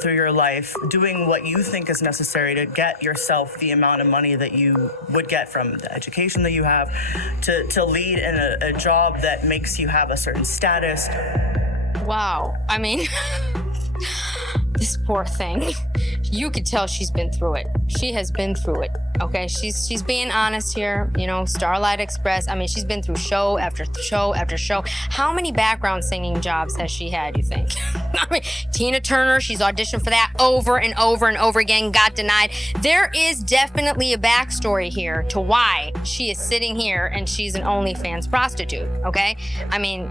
through your life doing what you think is necessary to get yourself the amount of money that you would get from the education that you have to lead in a job that makes you have a certain status. Wow. I mean, this poor thing. You could tell she's been through it. She has been through it. Okay, she's being honest here. You know, Starlight Express. I mean, she's been through show after show after show. How many background singing jobs has she had, you think? I mean, Tina Turner, she's auditioned for that over and over and over again, got denied. There is definitely a backstory here to why she is sitting here and she's an OnlyFans prostitute, okay? I mean,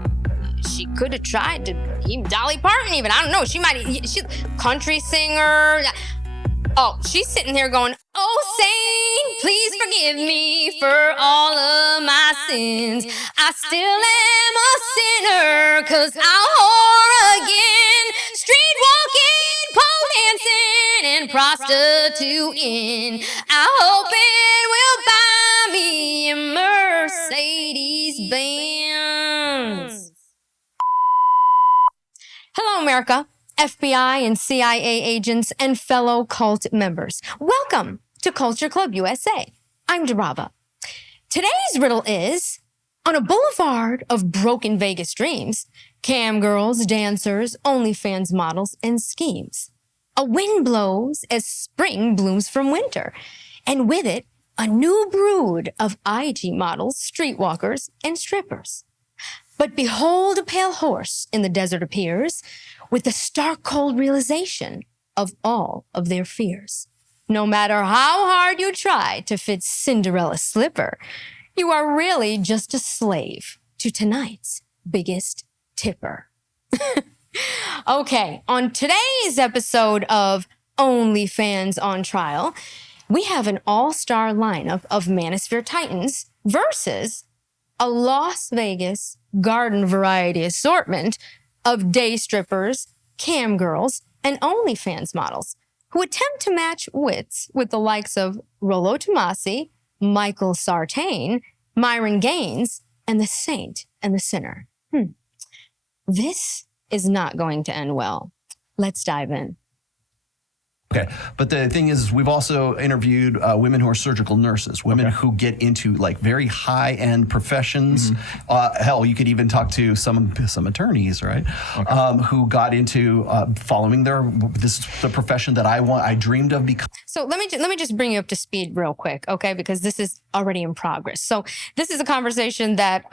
she could have tried to, even Dolly Parton even, I don't know, she's country singer. Oh, she's sitting here going, oh, saint, please forgive me for all of my sins. I still am a sinner, 'cause I'll whore again. Street walking, pole dancing, and prostituting. I hope it will buy me a Mercedes Benz. Hello, America. FBI and CIA agents and fellow cult members. Welcome to Culture Club USA. I'm Debrava. Today's riddle is, on a boulevard of broken Vegas dreams, cam girls, dancers, OnlyFans models, and schemes. A wind blows as spring blooms from winter, and with it, a new brood of IG models, streetwalkers, and strippers. But behold, a pale horse in the desert appears, with the stark cold realization of all of their fears. No matter how hard you try to fit Cinderella's slipper, you are really just a slave to tonight's biggest tipper. Okay, on today's episode of OnlyFans on Trial, we have an all-star lineup of Manosphere Titans versus a Las Vegas garden variety assortment of day strippers, cam girls, and OnlyFans models who attempt to match wits with the likes of Rollo Tomasi, Michael Sartain, Myron Gaines, and the Saint and the Sinner. This is not going to end well. Let's dive in. Okay, but the thing is, we've also interviewed women who are surgical nurses, women who get into like very high-end professions. Hell, you could even talk to some attorneys, right? Who got into following the profession that I dreamed of becoming. So let me just bring you up to speed real quick, okay? Because this is already in progress. So this is a conversation that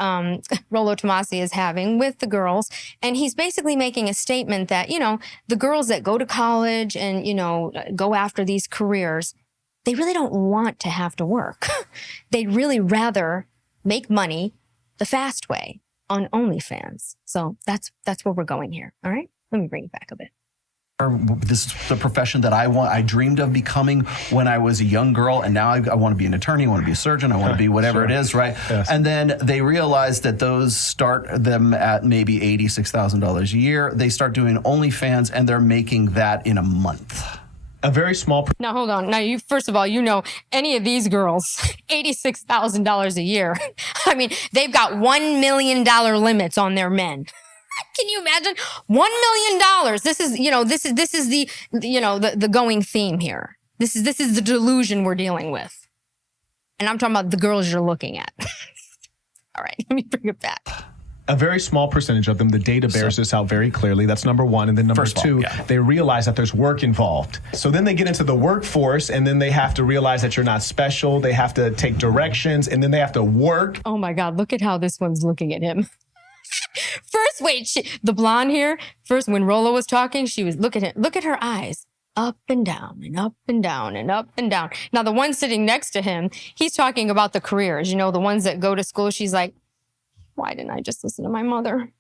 Rollo Tomasi is having with the girls, and he's basically making a statement that, you know, the girls that go to college and, you know, go after these careers, they really don't want to have to work. They'd really rather make money the fast way on OnlyFans. So that's where we're going here. All right, let me bring it back a bit. This is the profession that I dreamed of becoming when I was a young girl, and now I want to be an attorney, I want to be a surgeon, I want to be whatever it is, right? Yes. And then they realize that those start them at maybe $86,000 a year. They start doing OnlyFans, and they're making that in a month. A very small. Now, hold on. Now, you first of all, you know, any of these girls, $86,000 a year. I mean, they've got $1 million limits on their men. Can you imagine? $1 million. This is, you know, this is the, you know, the going theme here. This is the delusion we're dealing with. And I'm talking about the girls you're looking at. All right, let me bring it back. A very small percentage of them, the data bears this out very clearly. That's number one. And then number two, they realize that there's work involved. So then they get into the workforce, and then they have to realize that you're not special. They have to take directions, and then they have to work. Oh my God, look at how this one's looking at him. First, wait, the blonde here, first when Rollo was talking, she was, look at her eyes. Up and down and up and down and up and down. Now, the one sitting next to him, he's talking about the careers, you know, the ones that go to school. She's like, why didn't I just listen to my mother?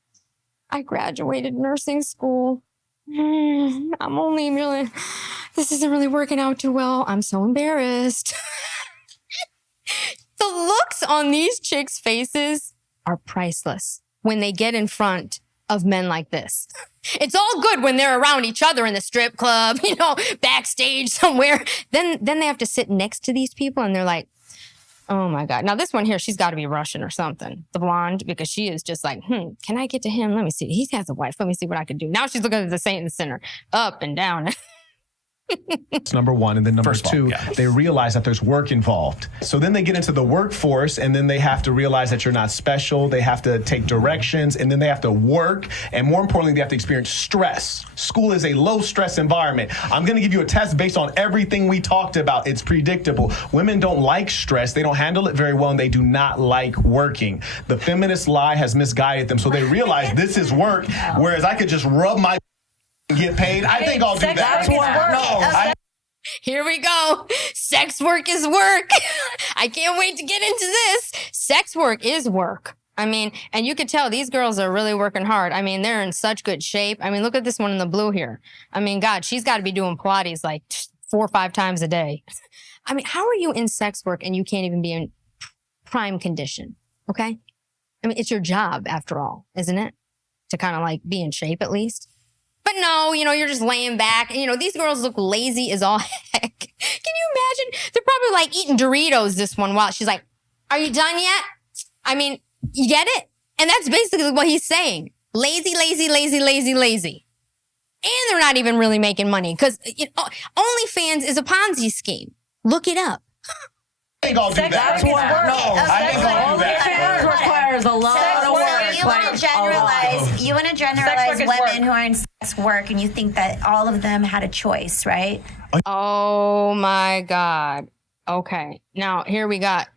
I graduated nursing school. I'm only really, this isn't really working out too well. I'm so embarrassed. The looks on these chicks' faces are priceless when they get in front of men like this. It's all good when they're around each other in the strip club, you know, backstage somewhere. Then they have to sit next to these people and they're like, Oh my God. Now this one here, she's got to be Russian or something. The blonde, because she is just like, can I get to him? Let me see. He has a wife. Let me see what I can do. Now she's looking at the saint and the sinner, up and down. It's number one. And then number two, they realize that there's work involved. So then they get into the workforce, and then they have to realize that you're not special. They have to take directions, and then they have to work. And more importantly, they have to experience stress. School is a low stress environment. I'm going to give you a test based on everything we talked about. It's predictable. Women don't like stress. They don't handle it very well, and they do not like working. The feminist lie has misguided them. So they realize this is work, whereas I could just rub my get paid. I think I'll do that. That's what work. Here we go. Sex work is work. I can't wait to get into this. Sex work is work. I mean, and you could tell these girls are really working hard. I mean, they're in such good shape. I mean, look at this one in the blue here. I mean, God, she's got to be doing Pilates like 4 or 5 times a day. I mean, how are you in sex work and you can't even be in prime condition? Okay. I mean, it's your job after all, isn't it? To kind of like be in shape at least. But no, you're just laying back. And, these girls look lazy as all heck. Can you imagine? They're probably like eating Doritos this one while she's like, are you done yet? I mean, you get it? And that's basically what he's saying. Lazy, lazy, lazy, lazy, lazy. And they're not even really making money because OnlyFans is a Ponzi scheme. Look it up. I think I'll do that. That's what work. I think I'll do that. OnlyFans requires a lot of work. You want to generalize women who are in sex work, and you think that all of them had a choice, right? Oh my God. Okay. Now here we got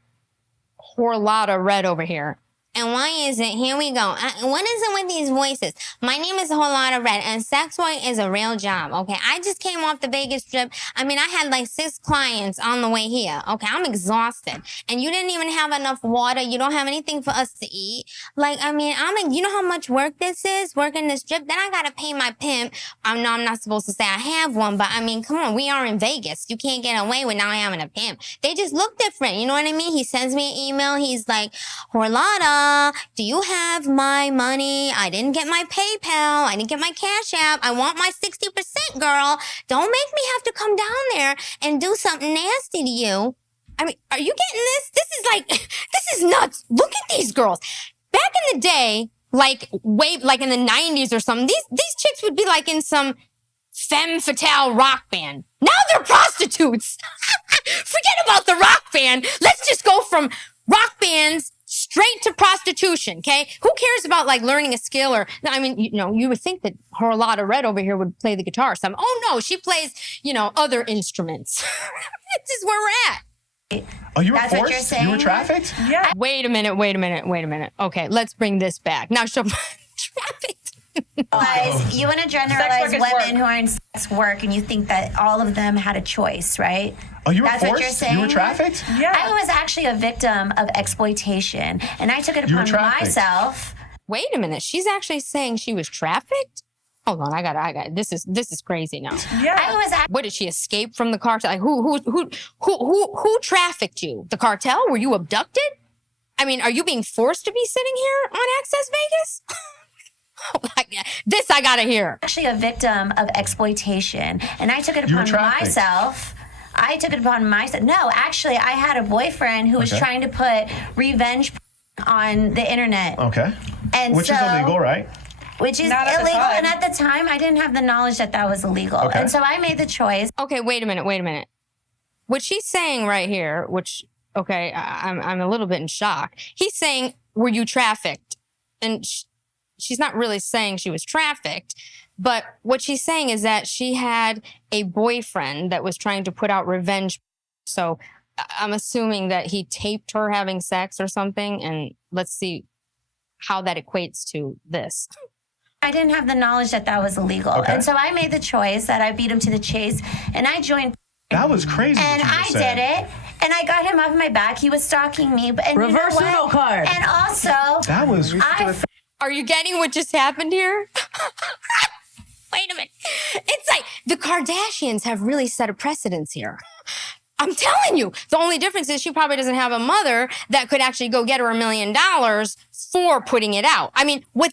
Horlotta Red over here. And why is it? Here we go. What is it with these voices? My name is Horlotta Red, and sex work is a real job, okay? I just came off the Vegas trip. I mean, I had like 6 clients on the way here, okay? I'm exhausted. And you didn't even have enough water. You don't have anything for us to eat. Like, I mean, you know how much work this is, working this trip? Then I gotta pay my pimp. I know I'm not supposed to say I have one, but I mean, come on, we are in Vegas. You can't get away with not having a pimp. They just look different, you know what I mean? He sends me an email. He's like, Horlotta, do you have my money? I didn't get my PayPal. I didn't get my Cash App. I want my 60%, girl. Don't make me have to come down there and do something nasty to you. I mean, are you getting this? This is nuts. Look at these girls. Back in the day, like in the 90s or something, these chicks would be like in some femme fatale rock band. Now they're prostitutes. Forget about the rock band. Let's just go from rock bands straight to prostitution, okay? Who cares about like learning a skill or, I mean, you would think that Horlotta Red over here would play the guitar or something. Oh no, she plays, other instruments. This is where we're at. Oh, you were That's forced? what you're saying? You were trafficked? Yeah. Wait a minute. Okay, let's bring this back. Now, trafficked. Guys, you want to generalize women who are in sex work, and you think that all of them had a choice, right? Oh, you were That's forced? what you're saying? You were trafficked? Yeah. I was actually a victim of exploitation, and I took it upon myself. Wait a minute. She's actually saying she was trafficked? Hold on, I got this is crazy now. Yeah. I was What, did she escape from the cartel? Like who trafficked you? The cartel? Were you abducted? I mean, are you being forced to be sitting here on Access Vegas? Oh my God. This I gotta hear. Actually a victim of exploitation, and I took it upon myself. No, actually, I had a boyfriend who was trying to put revenge on the internet. Okay. And which is illegal, right? Which is Not at the illegal, time. and at the time, I didn't have the knowledge that that was illegal. Okay. And so I made the choice. Okay, wait a minute. What she's saying right here, which, okay, I'm a little bit in shock. He's saying, were you trafficked? And she's not really saying she was trafficked, but what she's saying is that she had a boyfriend that was trying to put out revenge. So I'm assuming that he taped her having sex or something, and let's see how that equates to this. I didn't have the knowledge that that was illegal. Okay. And so I made the choice that I beat him to the chase, and I joined. That was crazy. And what you I just said. did it, and I got him off my back. He was stalking me. And Reverse you know Uno what? card. And also, That was. Are you getting what just happened here? Wait a minute. It's like the Kardashians have really set a precedence here. I'm telling you, the only difference is she probably doesn't have a mother that could actually go get her $1 million for putting it out. I mean, what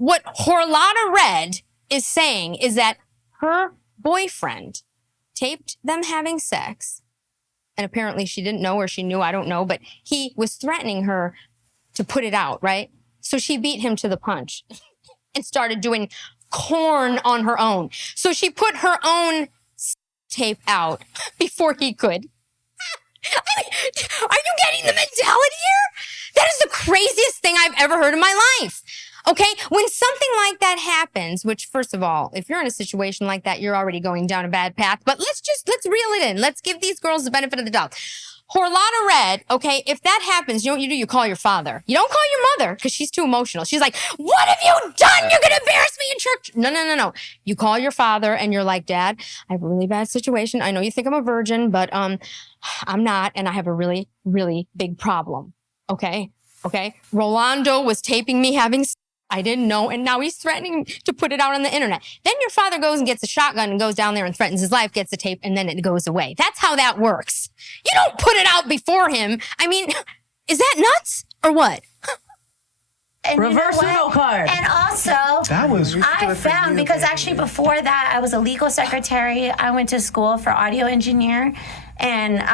Horlotta Red is saying is that her boyfriend taped them having sex, and apparently she didn't know or she knew, I don't know, but he was threatening her to put it out, right? So she beat him to the punch and started doing corn on her own. So she put her own tape out before he could. I mean, are you getting the mentality here? That is the craziest thing I've ever heard in my life. Okay, when something like that happens, which first of all, if you're in a situation like that, you're already going down a bad path, but let's reel it in. Let's give these girls the benefit of the doubt. Horlata Red, okay, if that happens, you know what you do? You call your father. You don't call your mother because she's too emotional. She's like, what have you done? You're going to embarrass me in church. No. You call your father and you're like, Dad, I have a really bad situation. I know you think I'm a virgin, but I'm not, and I have a really, really big problem. Okay? Rolando was taping me having sex. I didn't know, and now he's threatening to put it out on the internet. Then your father goes and gets a shotgun and goes down there and threatens his life, gets the tape, and then it goes away. That's how that works. You don't put it out before him. I mean, is that nuts or what? And reverse Uno card. And also, I found, because actually before that, I was a legal secretary. I went to school for audio engineer and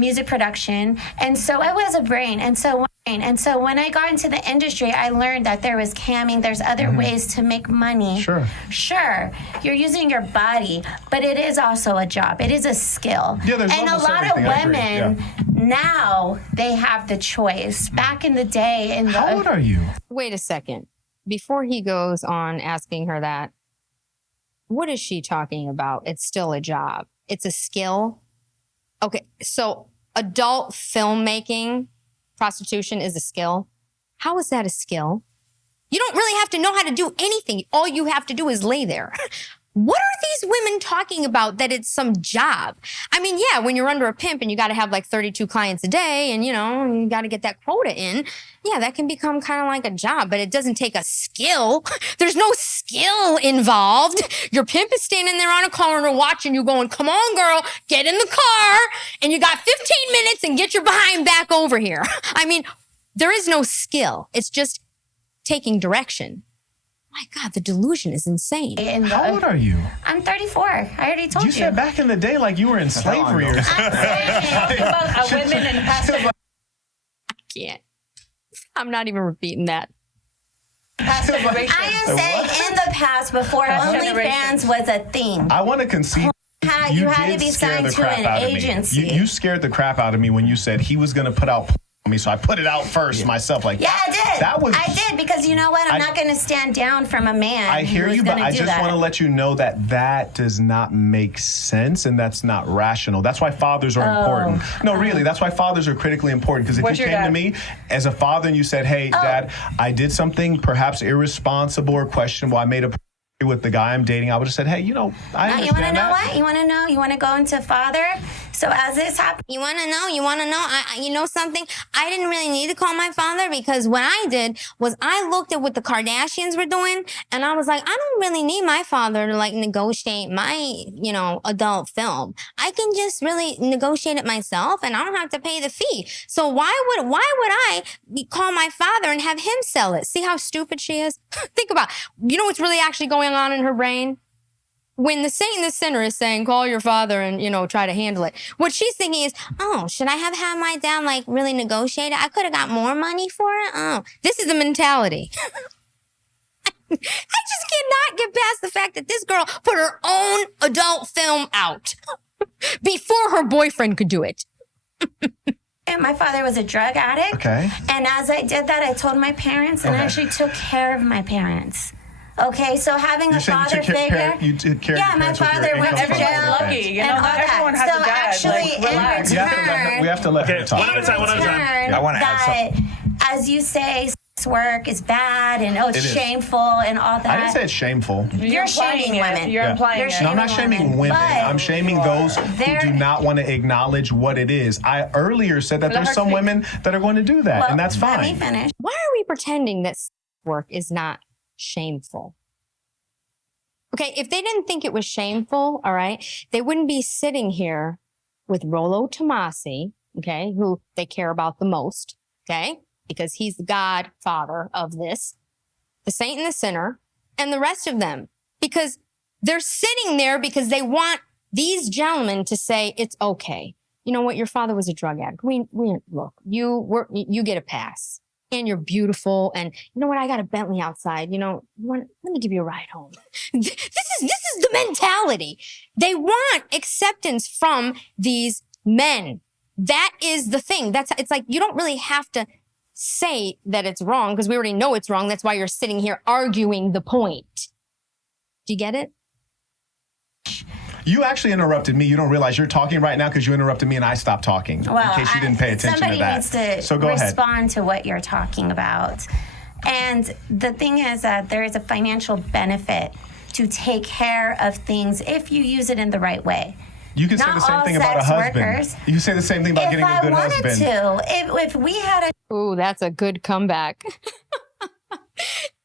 music production. And so I was a brain. And so when I got into the industry, I learned that there was camming. There's other ways to make money. Sure, you're using your body, but it is also a job. It is a skill. Yeah, there's and a lot of women now, they have the choice. Back in the day, how old are you? Wait a second. Before he goes on asking her that, what is she talking about? It's still a job. It's a skill. Okay, so adult filmmaking, prostitution is a skill. How is that a skill? You don't really have to know how to do anything. All you have to do is lay there. What are these women talking about that it's some job? I mean, yeah, when you're under a pimp and you got to have like 32 clients a day and, you got to get that quota in, yeah, that can become kind of like a job, but it doesn't take a skill. There's no skill involved. Your pimp is standing there on a corner watching you going, come on, girl, get in the car, and you got 15 minutes and get your behind back over here. I mean, there is no skill. It's just taking direction. My God, the delusion is insane. How old are you? I'm 34. I already told you. You said back in the day like you were in slavery or something. Talk about women and past Can't. I'm not even repeating that. generation. I am saying in the past, before OnlyFans was a thing. I want to concede. You had to be signed to an agency. You scared the crap out of me when you said he was going to put out me, so I put it out first myself. Like, yeah, I did. I did, because you know what? I'm not going to stand down from a man. I hear you, but I just want to let you know that does not make sense and that's not rational. That's why fathers are important. No, really, that's why fathers are critically important. Because if you came to me as a father and you said, hey, Dad, I did something perhaps irresponsible or questionable, I made a with the guy I'm dating, I would have said, hey, I understand. You want to know what? You want to know? You want to go into father? So as this happened, you want to know? You know something? I didn't really need to call my father, because what I did was I looked at what the Kardashians were doing and I was like, I don't really need my father to like negotiate my, adult film. I can just really negotiate it myself and I don't have to pay the fee. So why would I call my father and have him sell it? See how stupid she is? Think about, what's really actually going on in her brain? When the saint and the sinner is saying, call your father and, try to handle it. What she's thinking is, should I have had my dad, really negotiate it? I could have got more money for it. This is the mentality. I just cannot get past the fact that this girl put her own adult film out before her boyfriend could do it. and my father was a drug addict. Okay. And as I did that, I told my parents and I actually took care of my parents. Okay, so having a father figure. You took care yeah, of my father went to jail. Lucky, not everyone has a dad. So actually, relax. in return, we have to let her talk. One at a time. I want to add something. As you say, sex work is bad and it's shameful and all that. I didn't say it's shameful. You're shaming women. You're implying it. No, I'm not shaming women. I'm shaming those who do not want to acknowledge what it is. I earlier said that there's some women that are going to do that, and that's fine. Let me finish. Why are we pretending that sex work is not shameful? Okay, if they didn't think it was shameful, all right, they wouldn't be sitting here with Rollo Tomasi, okay, who they care about the most, okay, because he's the godfather of this, the saint and the sinner, and the rest of them, because they're sitting there because they want these gentlemen to say it's okay. you know what? Your father was a drug addict. Look, you get a pass. And you're beautiful. And you know what? I got a Bentley outside. Let me give you a ride home. This is the mentality. They want acceptance from these men. That is the thing. It's like, you don't really have to say that it's wrong because we already know it's wrong. That's why you're sitting here arguing the point. Do you get it? You actually interrupted me. You don't realize you're talking right now because you interrupted me and I stopped talking. Well, in case you didn't pay attention to that. Somebody needs to respond to what you're talking about. And the thing is that there is a financial benefit to take care of things if you use it in the right way. You can say the same thing about a husband. You can say the same thing about getting a good husband. If we had a... Ooh, that's a good comeback.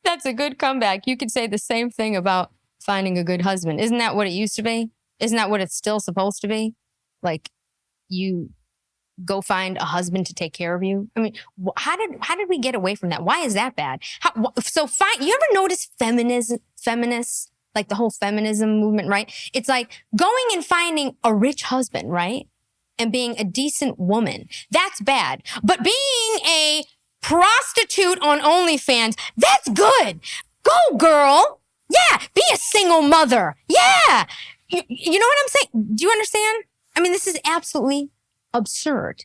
That's a good comeback. You could say the same thing about finding a good husband. Isn't that what it used to be? Isn't that what it's still supposed to be? Like, you go find a husband to take care of you. I mean, how did we get away from that? Why is that bad? You ever notice feminists, like the whole feminism movement, right? It's like going and finding a rich husband, right? And being a decent woman. That's bad. But being a prostitute on OnlyFans, that's good. Go, girl. Yeah, be a single mother. Yeah. You know what I'm saying? Do you understand? I mean, this is absolutely absurd.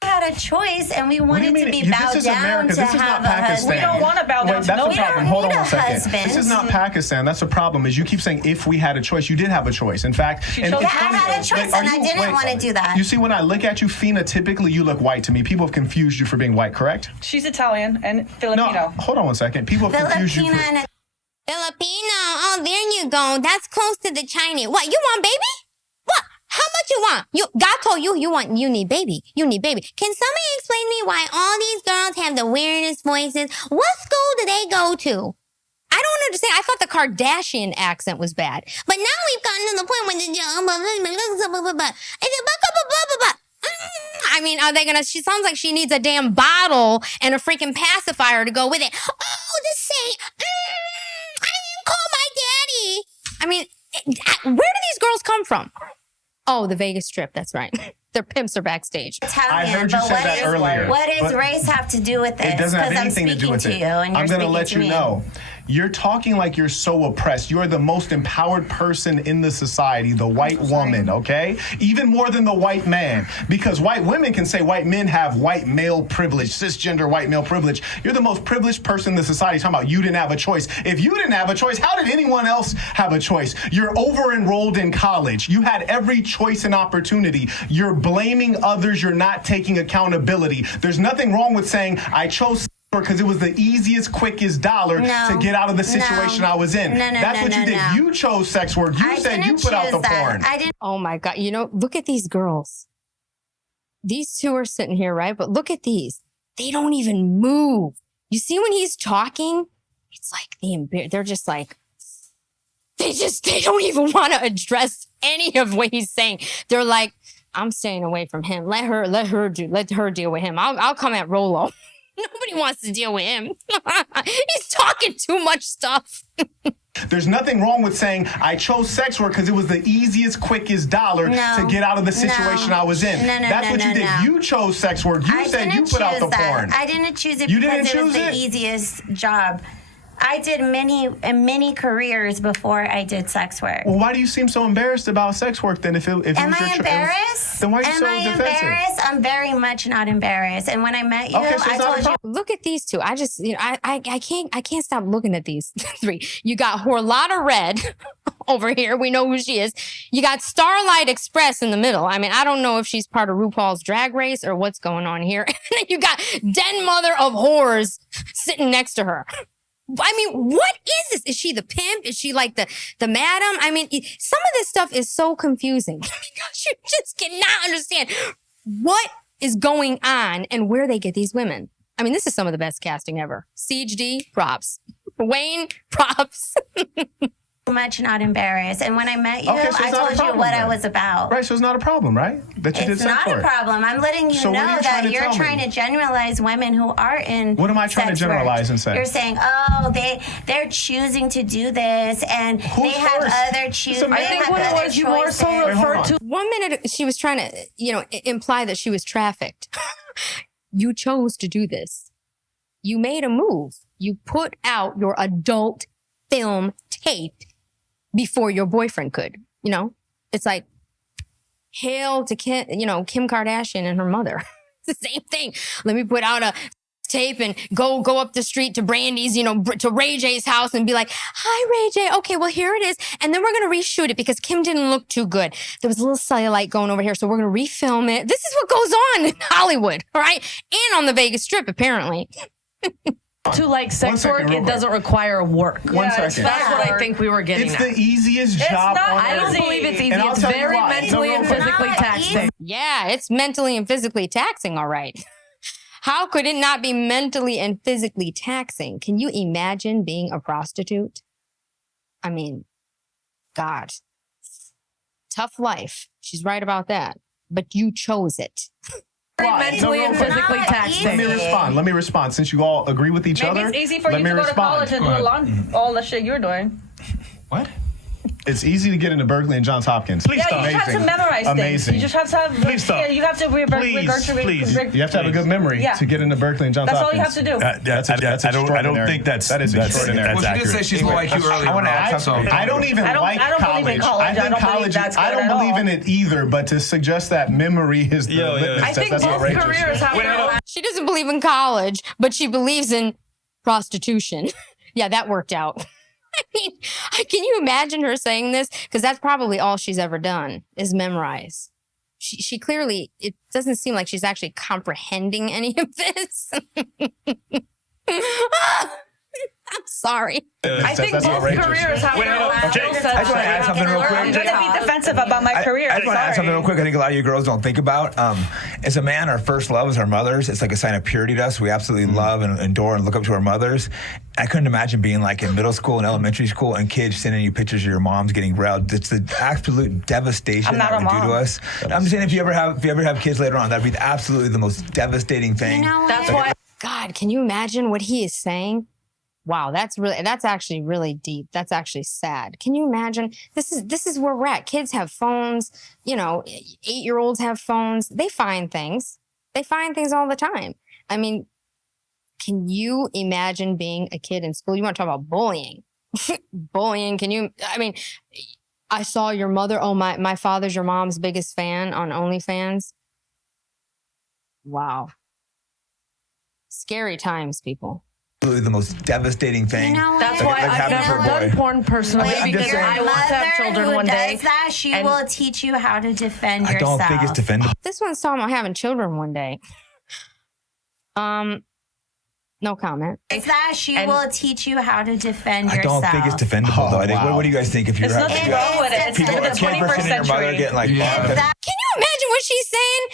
We had a choice and we wanted to be bowed This is down America. to This is have not a husband. Pakistan. We don't want to bow down Wait, to that's no the problem. don't Hold on need one a second. husband. This is not Pakistan. That's the problem. Is you keep saying if we had a choice. You did have a choice. In fact, chose I had a choice and I didn't want to do that. You see, when I look at you, phenotypically, you look white to me. People have confused you for being white, correct? She's Italian and Filipino. No, hold on one second. People have confused you. Filipino. Oh, there you go. That's close to the Chinese. What, you want baby? What? How much you want? God told you need baby. You need baby. Can somebody explain to me why all these girls have the weirdest voices? What school do they go to? I don't understand. I thought the Kardashian accent was bad. But now we've gotten to the point where I mean, are they gonna, she sounds like she needs a damn bottle and a freaking pacifier to go with it. Oh, the same. I didn't call my daddy. I mean, where do these girls come from? Oh, the Vegas Strip. That's right. Their pimps are backstage. Italian, I heard you say that earlier. What does race have to do with this? It doesn't have anything to do with it. I'm going to let you know. You're talking like you're so oppressed. You're the most empowered person in the society, the white woman, okay? Even more than the white man. Because white women can say white men have white male privilege, cisgender white male privilege. You're the most privileged person in the society. Talking about you didn't have a choice. If you didn't have a choice, how did anyone else have a choice? You're over-enrolled in college. You had every choice and opportunity. You're blaming others. You're not taking accountability. There's nothing wrong with saying, I chose because it was the easiest, quickest dollar to get out of the situation I was in. That's what you did. You chose sex work. You said you put out the porn. I didn't. Oh my God. Look at these girls. These two are sitting here, right? But look at these. They don't even move. You see when he's talking, it's like they're just like, they don't even want to address any of what he's saying. They're like, I'm staying away from him. Let her deal with him. I'll come at Rolo. Nobody wants to deal with him. He's talking too much stuff. There's nothing wrong with saying I chose sex work because it was the easiest, quickest dollar to get out of the situation I was in. That's what you did. You chose sex work. You said you put out the porn. I didn't choose it because it was the easiest job. I did many careers before I did sex work. Well, why do you seem so embarrassed about sex work then? If it was I embarrassed? Then why are you so defensive? Embarrassed? I'm very much not embarrassed. And when I met you, I told you. Look at these two. I just, I can't stop looking at these three. You got Horlotta Red over here. We know who she is. You got Starlight Express in the middle. I mean, I don't know if she's part of RuPaul's Drag Race or what's going on here. And then you got Den Mother of Whores sitting next to her. I mean, what is this? Is she the pimp? Is she like the madam? I mean, some of this stuff is so confusing because you just cannot understand what is going on and where they get these women. I mean, this is some of the best casting ever. Siege D, props. Wayne, props. much not embarrassed. And when I met you, Okay, so I it's not a told you problem what I then. was about. Right, so it's not a problem, right? That you did It's sex not a work. problem. I'm letting you So what are know you trying that to you're tell trying me? to generalize women who are in What am I trying to sex generalize work. and say? You're saying, oh, they're choosing to do this, and they have forced? other choices. I think what it was, you more so referred to. 1 minute she was trying to, imply that she was trafficked. You chose to do this. You made a move. You put out your adult film tape before your boyfriend could. It's like hail to Kim Kardashian and her mother. It's the same thing. Let me put out a tape and go up the street to Brandy's, to Ray J's house and be like, hi, Ray J. Okay, well, here it is. And then we're going to reshoot it because Kim didn't look too good. There was a little cellulite going over here, so we're going to refilm it. This is what goes on in Hollywood, all right? And on the Vegas Strip, apparently. To like sex second, work, real it quick. doesn't require work. One second. That's what I think we were getting It's at. the easiest job not on I don't earth. believe it's easy. And I'll It's tell you very why. mentally No, and real quick. physically Not taxing. easy. Yeah, it's mentally and physically taxing, all right. How could it not be mentally and physically taxing? Can you imagine being a prostitute? I mean, God, tough life. She's right about that. But you chose it. Mentally No, and real quick. physically Not taxing. Let me respond. Since you all agree with each Maybe other, it's easy for let you me to go to respond. college and do all the shit you're doing. What? It's easy to get into Berkeley and Johns Hopkins. Please Yeah, stop. you just have to memorize things. Amazing. You just have to have. Please stop. Yeah, you have to Please. You have to have a good memory Yeah. to get into Berkeley and Johns That's all Hopkins. you have to do. That's I don't extraordinary. think that's That is extraordinary. That's Well, she did say accurate. she's low IQ earlier. I want to add something. I don't even I don't- like I don't believe in college. I think I don't believe college. that's I good don't at believe all. in it either. But to suggest that memory is the Yeah. litmus I test, think that's both outrageous. careers have their own. She doesn't believe in college, but she believes in prostitution. Yeah, that worked out. I mean, can you imagine her saying this? Because that's probably all she's ever done is memorize. She clearly, it doesn't seem like she's actually comprehending any of this. I'm sorry. I think That's both outrageous. careers have their own Jake, skill sets. I just want to add something real I'm quick. gonna be defensive about my career. I just want to add something real quick. I think a lot of you girls don't think about. As a man, our first love is our mothers. It's like a sign of purity to us. We absolutely love and adore and look up to our mothers. I couldn't imagine being like in middle school and elementary school and kids sending you pictures of your moms getting grilled. It's the absolute devastation I'm not that a would do to mom. us. I'm just saying, if you ever have kids later on, that'd be absolutely the most devastating thing. You know what? That's why. God, can you imagine what he is saying? Wow, that's actually really deep. That's actually sad. Can you imagine? This is where we're at. Kids have phones, 8-year-olds have phones. They find things. They find things all the time. I mean, can you imagine being a kid in school? You want to talk about bullying? Bullying, I saw your mother. Oh, my father's your mom's biggest fan on OnlyFans. Wow. Scary times, people. Absolutely the most devastating thing. You know what? That's why Like I've having never a boy. done porn personally I'm just because saying. I Your want to have mother children who one day. does that, she and- will teach you how to defend I yourself. don't think it's defendable. This one's talking about having children one day. No comment. It's that she and- will teach you how to defend I yourself. don't think it's defendable though. I think, wow. what do you guys think if you're There's having nothing wrong with it. It's people, in a the kid 21st versus your mother century. getting like That- Can you imagine what she's saying?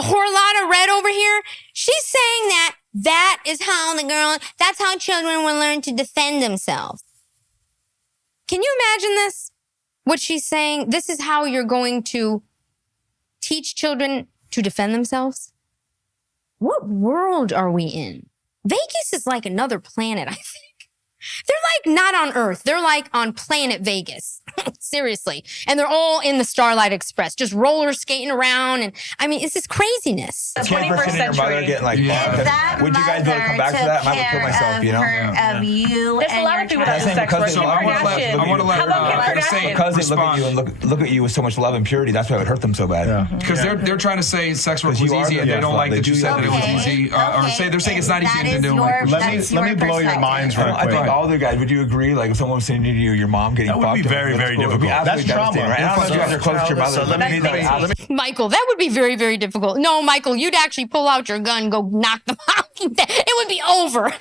Horlata Red over here. She's saying that is how that's how children will learn to defend themselves. Can you imagine this? What she's saying, this is how you're going to teach children to defend themselves? What world are we in? Vegas is like another planet, I think. They're like not on Earth. They're like on planet Vegas. Seriously. And they're all in the Starlight Express, just roller skating around. And I mean, it's this craziness. The kid 21st versus your mother century. getting like If bumped. that Would you guys be able to come back to mother that? I would took kill care myself, you know? of you There's a and lot your of people child. that do Saying sex because work. they- Kim I wanna let- Kardashian. I wanna let How about Kim her say- Kardashian? Because they look at Respond. you and look at you with so much love and purity, that's why it would hurt them so bad. Because they're trying to say sex work was Because you are easy, and the they don't love. like They that you do said love that it was Okay, easy, or say they're saying it's not easy that and is doing your- like. Let that's me your blow your perspective. minds I real think quick. all the guys, would you agree? Like if someone was saying to you, your mom getting That would be fucked, very, in very school, it would be difficult. absolutely That's trauma. devastating, right? I don't know if you guys are close to your mother. So let me- Michael, that would be very, very difficult. No, Michael, you'd actually pull out your gun and go knock them out. It would be over.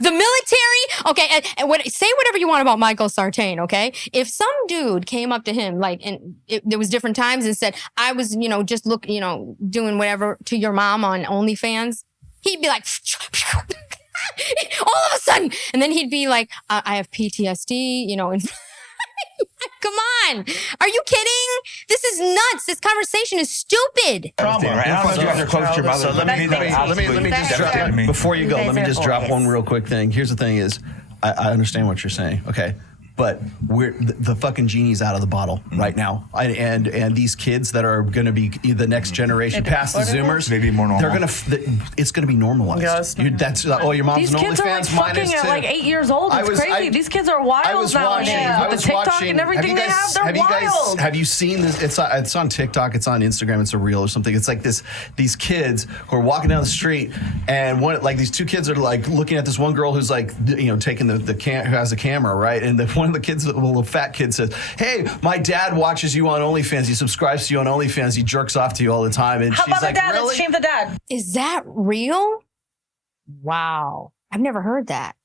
The military, okay, and say whatever you want about Michael Sartain, okay? If some dude came up to him, like, and there was different times and said, I was, just doing whatever to your mom on OnlyFans, he'd be like, all of a sudden, and then he'd be like, I have PTSD, and Come on. Are you kidding? This is nuts. This conversation is stupid. Right? I don't know if you guys are close to your mother. So let me just drop, before you go, let me just drop one real quick thing. Here's the thing is, I understand what you're saying, okay? But the fucking genie's out of the bottle right now, and these kids that are going to be the next generation past the Zoomers, maybe more normal. It's going to be normalized. Yes. Your mom's These an kids are like OnlyFans. Mine is fucking at too. like 8 years old. It's crazy. These kids are wild nowadays. With the TikTok and everything they have, they're wild. Have you seen this? It's on TikTok. It's on Instagram. It's a reel or something. It's like these kids who are walking down the street, and these two kids are like looking at this one girl who's like taking who has a camera, right? And one of the kids, the little fat kid, says, "Hey, my dad watches you on OnlyFans. He subscribes to you on OnlyFans. He jerks off to you all the time." And How she's about like, the dad? "Really?" Let's shame the dad. Is that real? Wow. I've never heard that.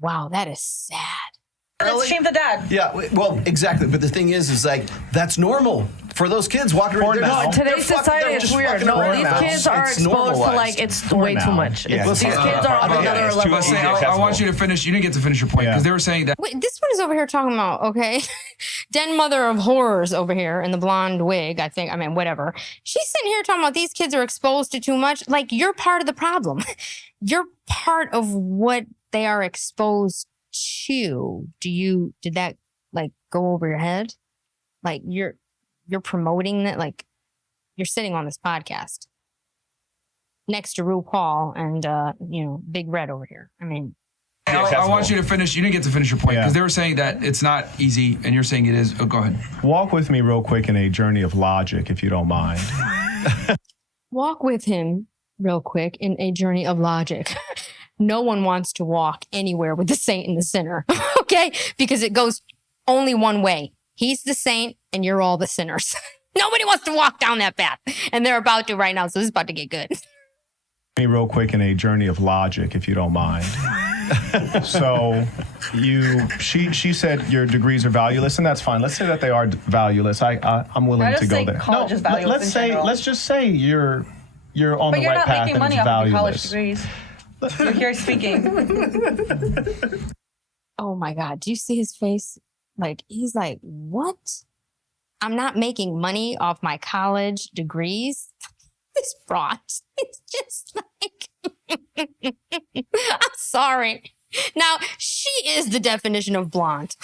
Wow, that is sad. Let's shame the dad. Yeah, well, exactly. But the thing is like that's normal for those kids walking around. No, in today's society, it's weird. No, these kids are exposed to like it's way too much. These kids are on another level. I want you to finish. You didn't get to finish your point because they were saying that. Wait, this one is over here talking about, okay, den mother of horrors over here in the blonde wig, whatever. She's sitting here talking about these kids are exposed to too much. Like, you're part of the problem. You're part of what they are exposed to. Did that like go over your head? Like you're promoting that, like you're sitting on this podcast next to RuPaul and Big Red over here. I want you to finish. You didn't get to finish your point because they were saying that it's not easy, and you're saying it is. Oh, go ahead. Walk with me real quick in a journey of logic, if you don't mind. Walk with him real quick in a journey of logic. No one wants to walk anywhere with the saint and the sinner, okay? Because it goes only one way. He's the saint and you're all the sinners. Nobody wants to walk down that path. And they're about to right now, so this is about to get good. Me real quick in a journey of logic, if you don't mind. So she said your degrees are valueless, and that's fine. Let's say that they are valueless. I'm willing to go there. College is valueless let's just say you're on the right path. But you're not making money off of your college valueless. degrees. You're here speaking. Oh my God. Do you see his face? Like, he's like, what? I'm not making money off my college degrees. This broad. It's just like, I'm sorry. Now, she is the definition of blonde.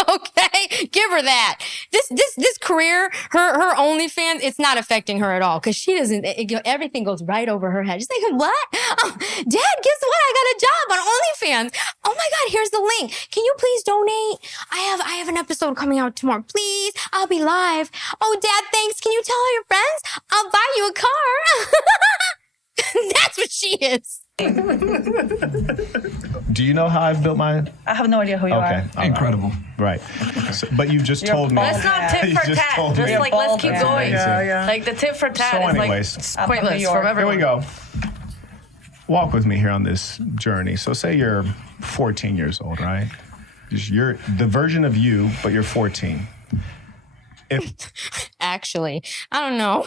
Okay? Give her that. This career, her OnlyFans, it's not affecting her at all because she doesn't, everything goes right over her head. She's like, what? Dad, guess what? I got a job on OnlyFans. Oh my God, here's the link. Can you please donate? I have an episode coming out tomorrow. Please, I'll be live. Oh, Dad, thanks. Can you tell all your friends? I'll buy you a car. That's what she is. Do you know how I've built my... I have no idea who you are. Incredible. Right. So, but you just told me. Let's not tit for tat. Just like, let's keep going. Yeah. Like the tit for tat So is anyways, like it's pointless from everyone. Here we go. Walk with me here on this journey. So say you're 14 years old, right? You're the version of you, but you're 14. Actually, I don't know.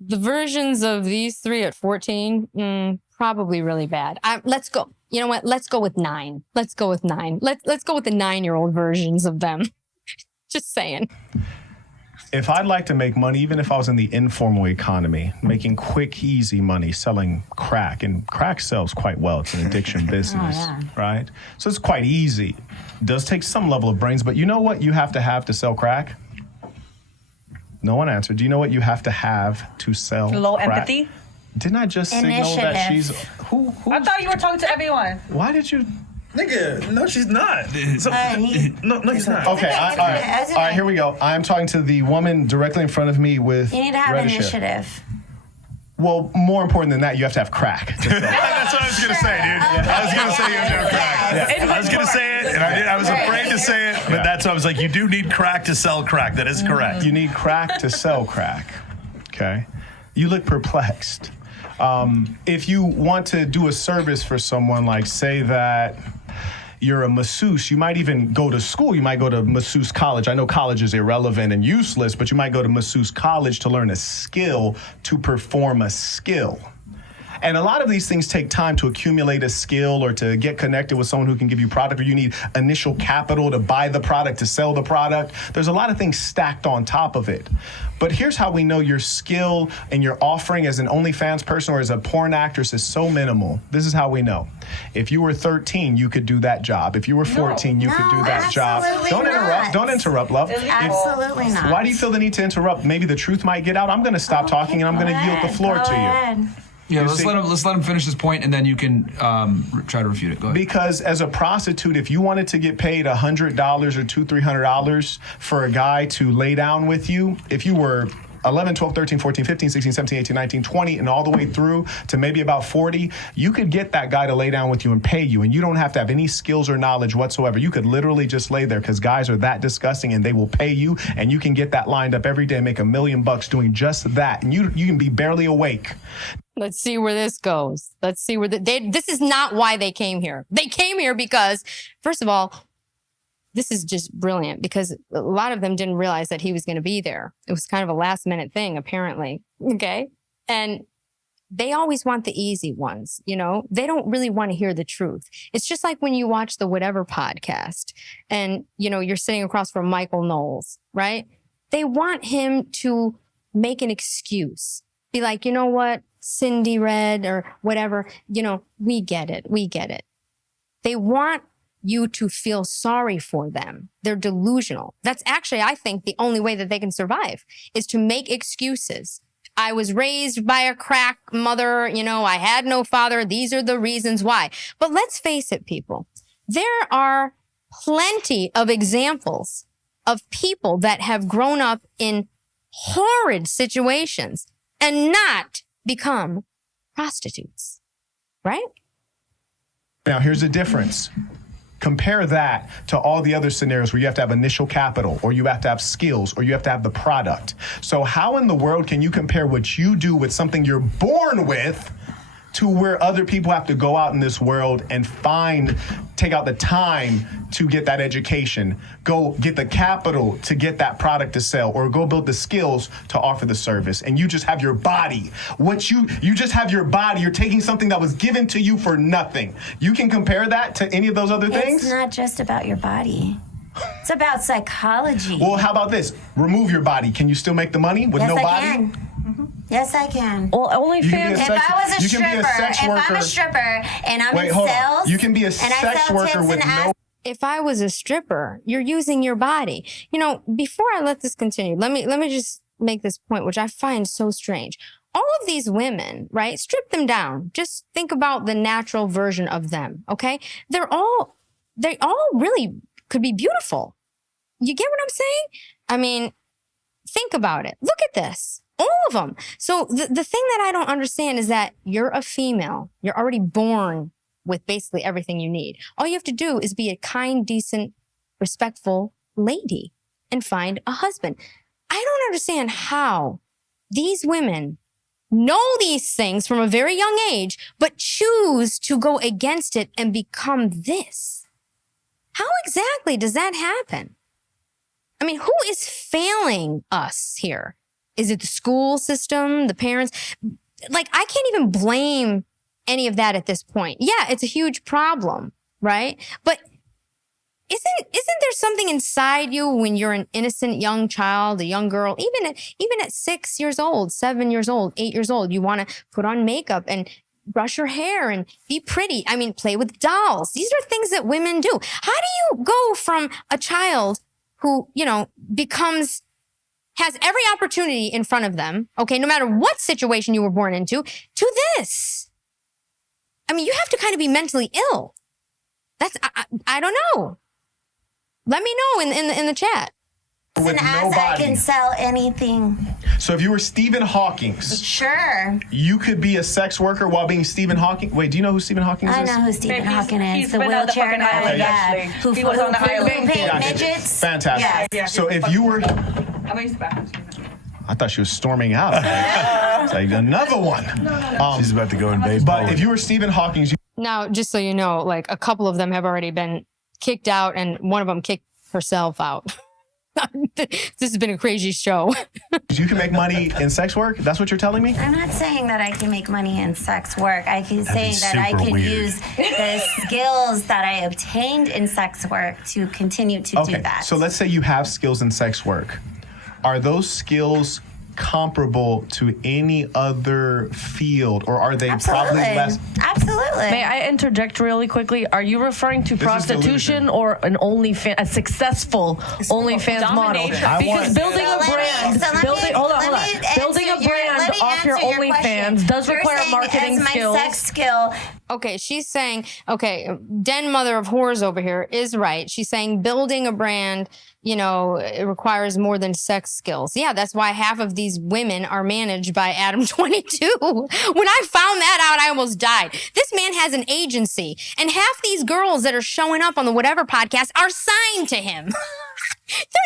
The versions of these three at 14, probably really bad. Let's go. You know what? Let's go with 9. Let's go with 9. Let's go with the 9-year-old versions of them. Just saying. If I'd like to make money, even if I was in the informal economy, making quick, easy money, selling crack, and crack sells quite well. It's an addiction business, right? So it's quite easy. It does take some level of brains, but you know what you have to sell crack? No one answered. Do you know what you have to sell Low crack? empathy? Didn't I just signal that she's... Who? I thought you were talking to everyone. Why did you... Nigga, no, she's not. No, he's not. Okay, all right, here we go. I'm talking to the woman directly in front of me with You need to have reddish hair. initiative. Well, more important than that, you have to have crack. That's what I was gonna say, dude. I was gonna say you have to have crack. I was gonna say it, and I was afraid to say it, but that's why I was like, you do need crack to sell crack. That is correct. You need crack to sell crack. Okay, you look perplexed. If you want to do a service for someone, like say that you're a masseuse, you might even go to school. You might go to masseuse college. I know college is irrelevant and useless, but you might go to masseuse college to learn a skill, to perform a skill. And a lot of these things take time to accumulate a skill or to get connected with someone who can give you product, or you need initial capital to buy the product, to sell the product. There's a lot of things stacked on top of it. But here's how we know your skill and your offering as an OnlyFans person or as a porn actress is so minimal. This is how we know. If you were 13, you could do that job. If you were 14, you could do that job. Don't interrupt. Don't interrupt, love. Absolutely not. Why do you feel the need to interrupt? Maybe the truth might get out. I'm going to stop talking and I'm going to yield the floor to you. Yeah, let's let him finish this point, and then you can try to refute it. Go ahead. Because as a prostitute, if you wanted to get paid $100 or $200-$300 for a guy to lay down with you, if you were 11, 12, 13, 14, 15, 16, 17, 18, 19, 20, and all the way through to maybe about 40, you could get that guy to lay down with you and pay you, and you don't have to have any skills or knowledge whatsoever. You could literally just lay there, because guys are that disgusting, and they will pay you, and you can get that lined up every day and make $1 million doing just that, and you can be barely awake. Let's see where this goes. Let's see where this is not why they came here. They came here because, first of all, this is just brilliant, because a lot of them didn't realize that he was going to be there. It was kind of a last minute thing, apparently. Okay. And they always want the easy ones. You know, they don't really want to hear the truth. It's just like when you watch the Whatever podcast and, you know, you're sitting across from Michael Knowles, right? They want him to make an excuse. Be like, you know what? Cindy Red or whatever, you know, we get it. We get it. They want you to feel sorry for them. They're delusional. That's actually, I think, the only way that they can survive is to make excuses. I was raised by a crack mother, you know, I had no father. These are the reasons why. But let's face it, people. There are plenty of examples of people that have grown up in horrid situations and not become prostitutes, right? Now, here's the difference. Compare that to all the other scenarios where you have to have initial capital, or you have to have skills, or you have to have the product. So how in the world can you compare what you do with something you're born with to where other people have to go out in this world and take out the time to get that education, go get the capital to get that product to sell, or go build the skills to offer the service, and you just have your body. You just have your body. You're taking something that was given to you for nothing. You can compare that to any of those other things? It's not just about your body. It's about psychology. Well, how about this? Remove your body. Can you still make the money with no body? Yes, I can. Yes, I can. Well, OnlyFans. If I was a stripper, if I'm a stripper and I'm in sales, you can be a sex worker with no. If I was a stripper, you're using your body. You know, before I let this continue, let me just make this point, which I find so strange. All of these women, right? Strip them down. Just think about the natural version of them. Okay, they all really could be beautiful. You get what I'm saying? I mean, think about it. Look at this. All of them. So the thing that I don't understand is that you're a female. You're already born with basically everything you need. All you have to do is be a kind, decent, respectful lady and find a husband. I don't understand how these women know these things from a very young age, but choose to go against it and become this. How exactly does that happen? I mean, who is failing us here? Is it the school system, the parents? Like, I can't even blame any of that at this point. Yeah, it's a huge problem, right? But isn't there something inside you when you're an innocent young child, a young girl, even at 6 years old, 7 years old, 8 years old, you want to put on makeup and brush your hair and be pretty. I mean, play with dolls. These are things that women do. How do you go from a child who, you know, has every opportunity in front of them, okay, no matter what situation you were born into, to this? I mean, you have to kind of be mentally ill. I don't know. Let me know in the chat. With no body. I can sell anything. So if you were Stephen Hawking, sure, you could be a sex worker while being Stephen Hawking. Wait, do you know who Stephen Hawking is? I know who Stephen Hawking is. He's the wheelchair guy. Yeah, who was on the island. Midgets. Fantastic. Yeah. So if you were, I thought she was storming out. It's like another one. She's about to go in baseball. But if you were Stephen Hawking, now just so you know, like a couple of them have already been kicked out, and one of them kicked herself out. This has been a crazy show. You can make money in sex work? That's what you're telling me? I'm not saying that I can make money in sex work. I can say that I can use the skills that I obtained in sex work to continue to do that. So let's say you have skills in sex work. Are those skills comparable to any other field, or are they probably less? Absolutely. May I interject really quickly? Are you referring to prostitution or an OnlyFans, a successful OnlyFans model? Because building a brand, building a brand off your OnlyFans does require marketing skills. Sex skill. Okay, she's saying, den mother of whores over here is right. She's saying building a brand, it requires more than sex skills. Yeah, that's why half of these women are managed by Adam 22. When I found that out, I almost died. This man has an agency, and half these girls that are showing up on the whatever podcast are signed to him.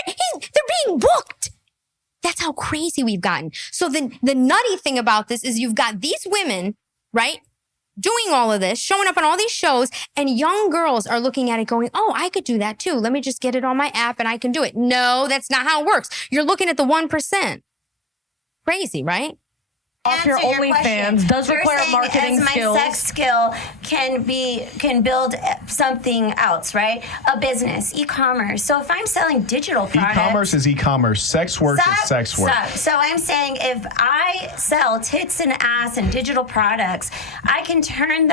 They're being booked. That's how crazy we've gotten. So the nutty thing about this is you've got these women, right, doing all of this, showing up on all these shows, and young girls are looking at it going, oh, I could do that too. Let me just get it on my app and I can do it. No, that's not how it works. You're looking at the 1%. Crazy, right? Off your OnlyFans does require marketing skills. My sex skill can build something else, right? A business, e-commerce. So if I'm selling digital products, e-commerce is e-commerce. Sex work is sex work. So I'm saying if I sell tits and ass and digital products, I can turn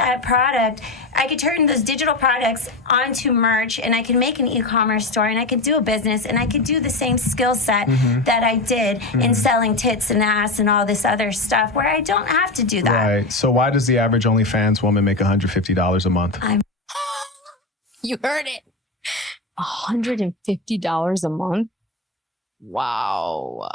those digital products onto merch, and I can make an e-commerce store, and I can do a business, and I could do the same skill set that I did in selling tits and ass and all this other stuff, where I don't have to do that. Right. So why does the average OnlyFans woman make $150 a month? You heard it. $150 a month? Wow.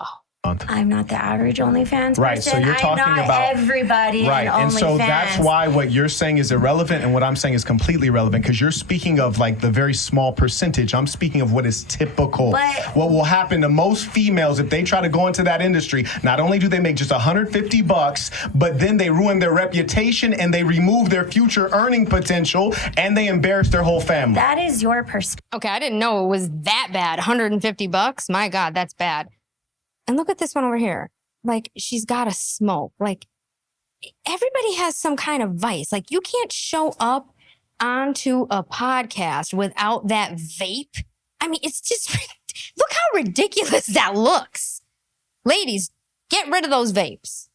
I'm not the average OnlyFans person. Right, so you're talking I'm not about everybody right, in and OnlyFans. so that's why what you're saying is irrelevant, and what I'm saying is completely relevant, because you're speaking of like the very small percentage. I'm speaking of what is typical. What will happen to most females if they try to go into that industry? Not only do they make just $150, but then they ruin their reputation and they remove their future earning potential and they embarrass their whole family. That is your perspective. Okay, I didn't know it was that bad. $150? My God, that's bad. And look at this one over here. Like, she's got to smoke. Like, everybody has some kind of vice. Like, you can't show up onto a podcast without that vape. I mean, it's just, look how ridiculous that looks. Ladies, get rid of those vapes.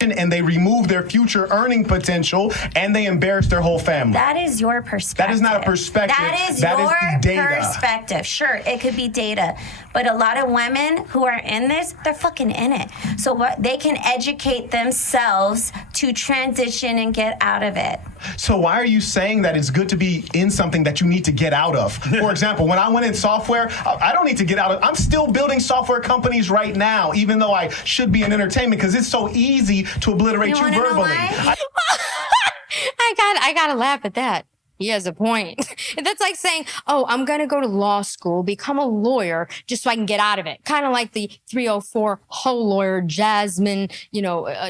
And they remove their future earning potential and they embarrass their whole family. That is your perspective. That is not a perspective. That is your data. Perspective. Sure, it could be data. But a lot of women who are in this, they're fucking in it. So what they can educate themselves to transition and get out of it. So why are you saying that it's good to be in something that you need to get out of? For example, when I went in software, I don't need to get out of. I'm still building software companies right now, even though I should be in entertainment, because it's so easy to obliterate you verbally. I gotta laugh at that. He has a point. That's like saying, oh, I'm going to go to law school, become a lawyer just so I can get out of it. Kind of like the 304 Hull lawyer, Jasmine,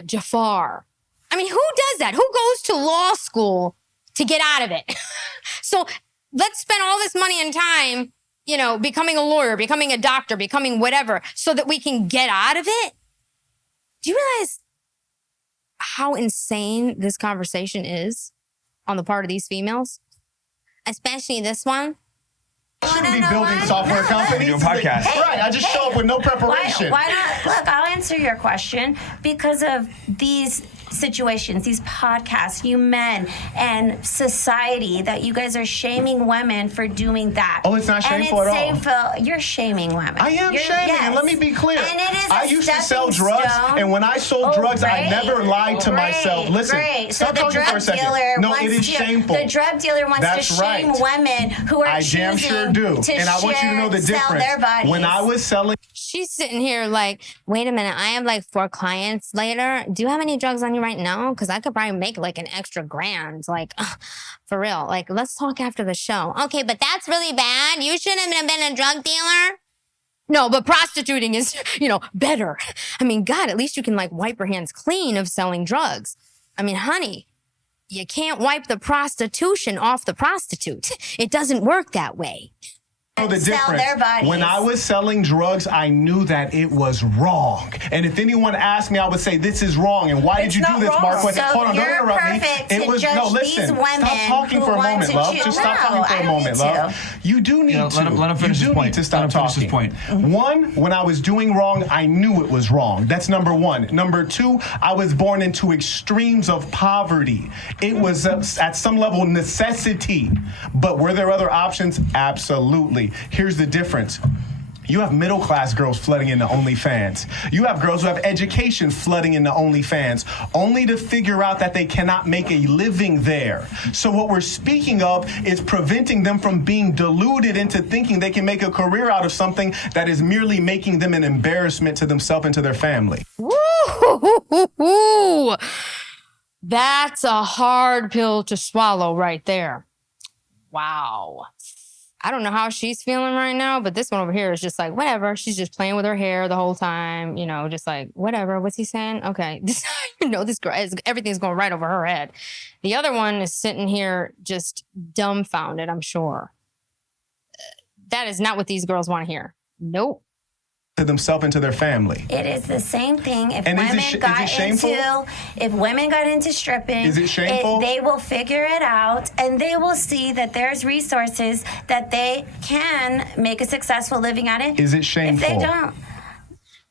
Jafar. I mean, who does that? Who goes to law school to get out of it? So let's spend all this money and time, becoming a lawyer, becoming a doctor, becoming whatever, so that we can get out of it. Do you realize how insane this conversation is on the part of these females? Especially this one. Shouldn't be building software companies. Doing podcasts. Right, I just show up with no preparation. Why not? Look, I'll answer your question. Because of these situations, these podcasts, you men and society, that you guys are shaming women for doing that. Oh, it's not shameful at all. Shameful. You're shaming women. I am shaming, and let me be clear. And it is I used to sell drugs, and when I sold drugs, I never lied to myself. Listen, stop talking for a second. No, it is shameful. The drug dealer wants to shame women who are choosing I damn sure do. And I want you to know the difference. Their bodies. When I was selling... She's sitting here like, wait a minute, I have like 4 clients later. Do you have any drugs on you right now? Because I could probably make like an extra $1,000. Like, for real. Like, let's talk after the show. Okay, but that's really bad. You shouldn't have been a drug dealer. No, but prostituting is, better. I mean, God, at least you can like wipe your hands clean of selling drugs. I mean, honey, you can't wipe the prostitution off the prostitute. It doesn't work that way. know the sell difference. their bodies. When I was selling drugs, I knew that it was wrong. And if anyone asked me, I would say, this is wrong. And why did you do this, Marquette? So Hold on, don't interrupt me. It was no, listen. Stop talking for a moment, love. Just stop talking for a moment, love. You do need to. Let him finish his point. Need to stop talking. Point. One, when I was doing wrong, I knew it was wrong. That's number one. Number two, I was born into extremes of poverty. It was at some level necessity. But were there other options? Absolutely. Here's the difference. You have middle-class girls flooding into OnlyFans. You have girls who have education flooding into OnlyFans, only to figure out that they cannot make a living there. So what we're speaking of is preventing them from being deluded into thinking they can make a career out of something that is merely making them an embarrassment to themselves and to their family. Woo! That's a hard pill to swallow right there. Wow. I don't know how she's feeling right now, but this one over here is just like, whatever. She's just playing with her hair the whole time, you know, just like, whatever. What's he saying? Okay. This girl, everything's going right over her head. The other one is sitting here just dumbfounded, I'm sure. That is not what these girls want to hear. Nope. To themselves and to their family. It is the same thing. If and women got into stripping, is it shameful? They will figure it out and they will see that there's resources that they can make a successful living at it. Is it shameful? If they don't.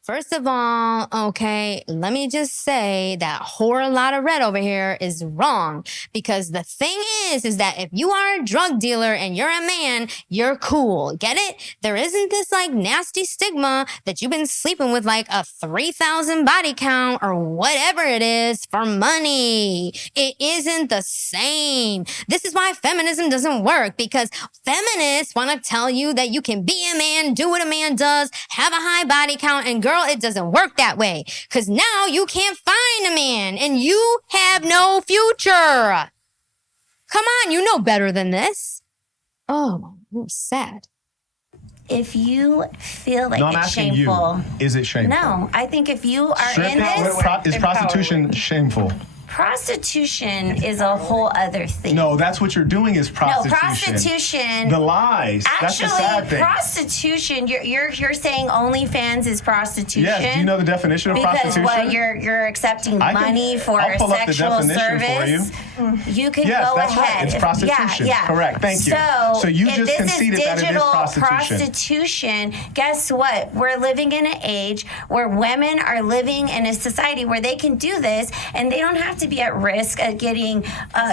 First of all, okay, let me just say that whore lot of red over here is wrong, because the thing is that if you are a drug dealer and you're a man, you're cool. Get it? There isn't this like nasty stigma that you've been sleeping with like a 3,000 body count or whatever it is for money. It isn't the same. This is why feminism doesn't work, because feminists want to tell you that you can be a man, do what a man does, have a high body count, and girl, it doesn't work that way, because now you can't find a man and you have no future. Come on, you know better than this. Oh, I'm sad. If you feel like I'm it's asking shameful. You, is it shameful? No, I think if you are in this. Is prostitution shameful? Prostitution is a whole other thing. No, that's what you're doing is prostitution. No, prostitution. The lies. Actually, that's the sad thing. Prostitution. You're saying OnlyFans is prostitution. Yes. Do you know the definition of prostitution? Because what you're accepting money for I'll pull sexual up the service. For you. You can yes, go that's ahead. Right. It's prostitution. Yeah. Correct. Thank you. So you just conceded that it is prostitution. Guess what? We're living in an age where women are living in a society where they can do this and they don't have to be at risk of getting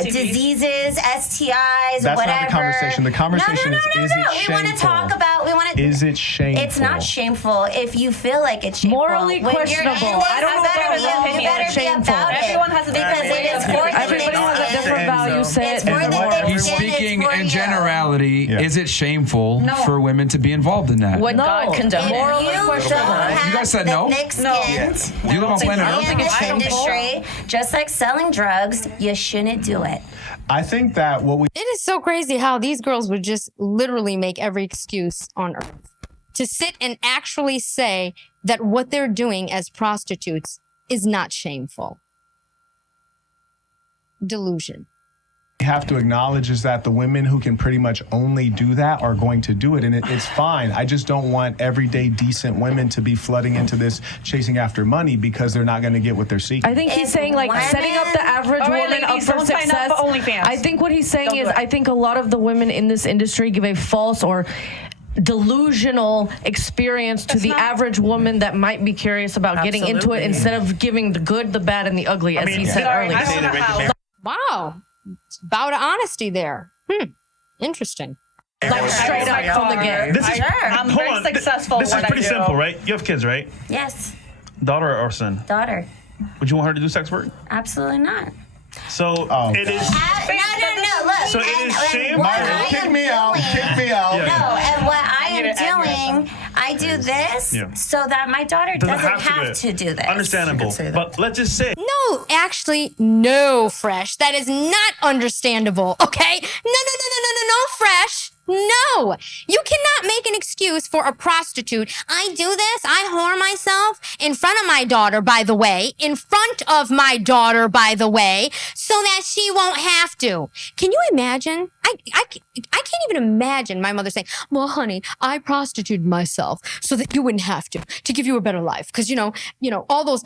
diseases, STIs, That's whatever. Not the conversation. The conversation is it shameful? We want to talk about. Is it shameful? It's not shameful if you feel like it's shameful. Morally questionable. I don't know about your opinion. It's shameful. Everyone has a different opinion. Everybody has a different value. Say it. He's speaking in generality. Yeah. Is it shameful for women to be involved in that? What God condones. Morally questionable. You guys said no? No. Yes. You live on planet Earth? I don't think it's shameful. Just like selling drugs, you shouldn't do it. I think that It is so crazy how these girls would just literally make every excuse on earth to sit and actually say that what they're doing as prostitutes is not shameful. Delusion. we have to acknowledge is that the women who can pretty much only do that are going to do it, and it's fine. I just don't want everyday decent women to be flooding into this chasing after money because they're not going to get what they're seeking. I think he's saying like setting up the average woman up for success. I think what he's saying is I think a lot of the women in this industry give a false or delusional experience to the average woman that might be curious about getting into it instead of giving the good, the bad, and the ugly, as he said earlier. Wow. Bow to honesty there. Interesting. Like straight up from the get. I'm very successful. This is pretty simple, right? You have kids, right? Yes. Daughter or son? Daughter. Would you want her to do sex work? Absolutely not. So it is. No. Look. So it is shame. Kick me out. No, and what I am doing, I do this so that my daughter doesn't have to do this. Understandable. But let's just say. No, actually, no, Fresh. That is not understandable, okay? No, Fresh. No, you cannot make an excuse for a prostitute. I do this, I whore myself, in front of my daughter, by the way, so that she won't have to. Can you imagine? I can't even imagine my mother saying, well, honey, I prostituted myself so that you wouldn't have to give you a better life. Because, you know, all those,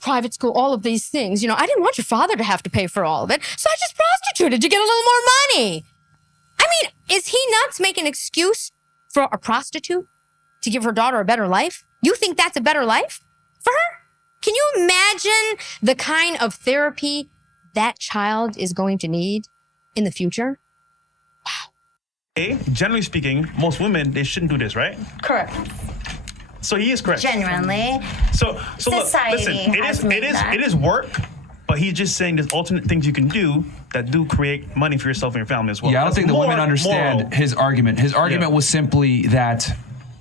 private school, all of these things, I didn't want your father to have to pay for all of it. So I just prostituted to get a little more money. I mean, is he nuts making an excuse for a prostitute to give her daughter a better life? You think that's a better life for her? Can you imagine the kind of therapy that child is going to need in the future? Generally speaking, most women, they shouldn't do this, right? Correct. So he is correct. Genuinely. So Society look, listen, it is work, but he's just saying there's alternate things you can do that do create money for yourself and your family as well. Yeah, I don't That's think the women understand moral. his argument. His argument was simply that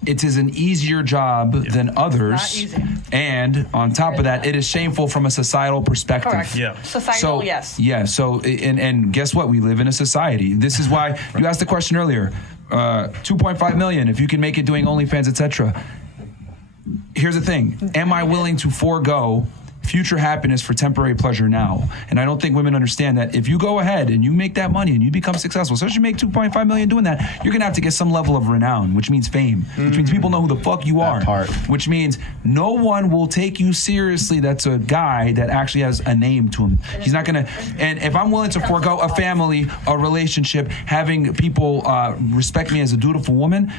it is an easier job than others. And on top of that, it is shameful from a societal perspective. Correct. Yeah. Societal, yes. Yeah, so, and guess what? We live in a society. This is why you asked the question earlier, 2.5 million, if you can make it doing OnlyFans, etc. Here's the thing. Am I willing to forego future happiness for temporary pleasure now? And I don't think women understand that if you go ahead and you make that money and you become successful, so as you make 2.5 million doing that, you're gonna have to get some level of renown, which means fame, which means people know who the fuck you are, which means no one will take you seriously that's a guy that actually has a name to him. He's not gonna, and if I'm willing to forego a family, a relationship, having people respect me as a dutiful woman,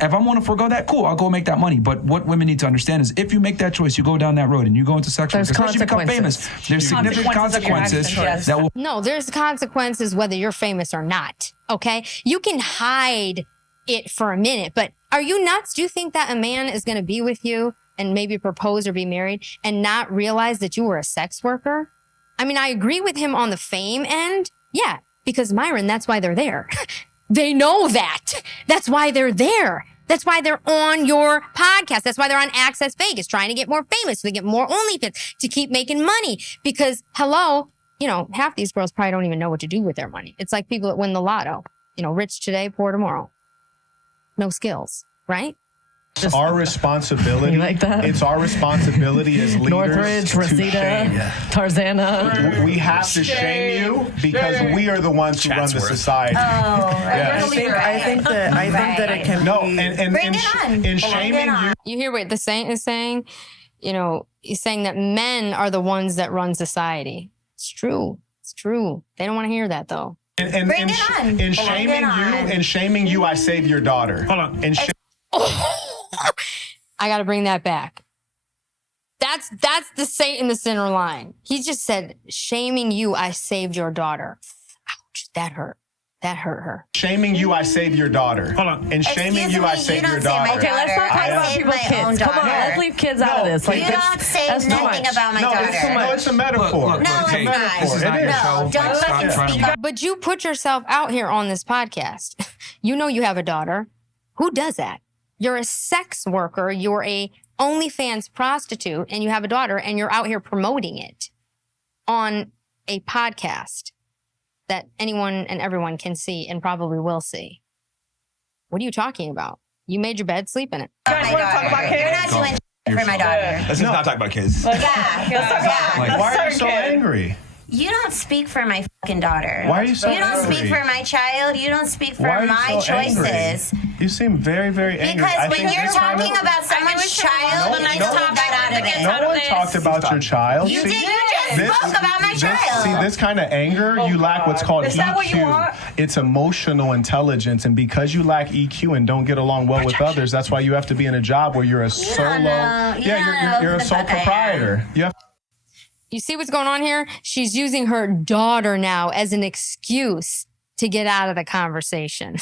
if I want to forego that, cool, I'll go make that money. But what women need to understand is if you make that choice, you go down that road and you go into sexual, especially become famous, there's significant consequences that will. No, there's consequences whether you're famous or not, okay? You can hide it for a minute, but are you nuts? Do you think that a man is going to be with you and maybe propose or be married and not realize that you were a sex worker? I mean, I agree with him on the fame end. Yeah, because Myron, that's why they're there. They know that. That's why they're there. That's why they're on your podcast. That's why they're on Access Vegas, trying to get more famous so they get more OnlyFans to keep making money. Because, hello, half these girls probably don't even know what to do with their money. It's like people that win the lotto. Rich today, poor tomorrow. No skills, right? It's our responsibility. You like that? It's our responsibility as leaders Northridge, to Reseda, shame. Tarzana. We have to shame you because we are the ones who run the society. I think that it can be. In shaming you. You hear what the saint is saying? He's saying that men are the ones that run society. It's true. It's true. They don't want to hear that though. In shaming you, I save your daughter. Hold on. I got to bring that back. That's the saint in the center line. He just said, shaming you, I saved your daughter. Ouch, that hurt. That hurt her. Shaming you, I saved your daughter. Hold on. And shaming you, I saved your daughter. Okay, let's not talk about people's kids. Come on, let's leave kids out of this. You don't say nothing about my daughter. No, it's a metaphor. No, it's not. This is not your show. Don't Stop fucking trying to speak up. But you put yourself out here on this podcast. You know you have a daughter. Who does that? You're a sex worker. You're a OnlyFans prostitute, and you have a daughter, and you're out here promoting it on a podcast that anyone and everyone can see and probably will see. What are you talking about? You made your bed, sleep in it. You guys want to talk about kids? You're not doing shit for my daughter. Let's just not talk about kids. Yeah. Why are you so angry? You don't speak for my fucking daughter. Why are you so You don't angry? speak for my child. You don't speak for Why are you my so choices. angry? You seem very, very angry. Because when you're talking about someone's child, you need to leave that out of it. No one talked about your child. You did. You just spoke about my child. See, this kind of anger, you lack what's called Is that what you want? EQ. It's emotional intelligence. And because you lack EQ and don't get along well with others, that's why you have to be in a job where you're a solo. You're a sole proprietor. You see what's going on here? She's using her daughter now as an excuse to get out of the conversation.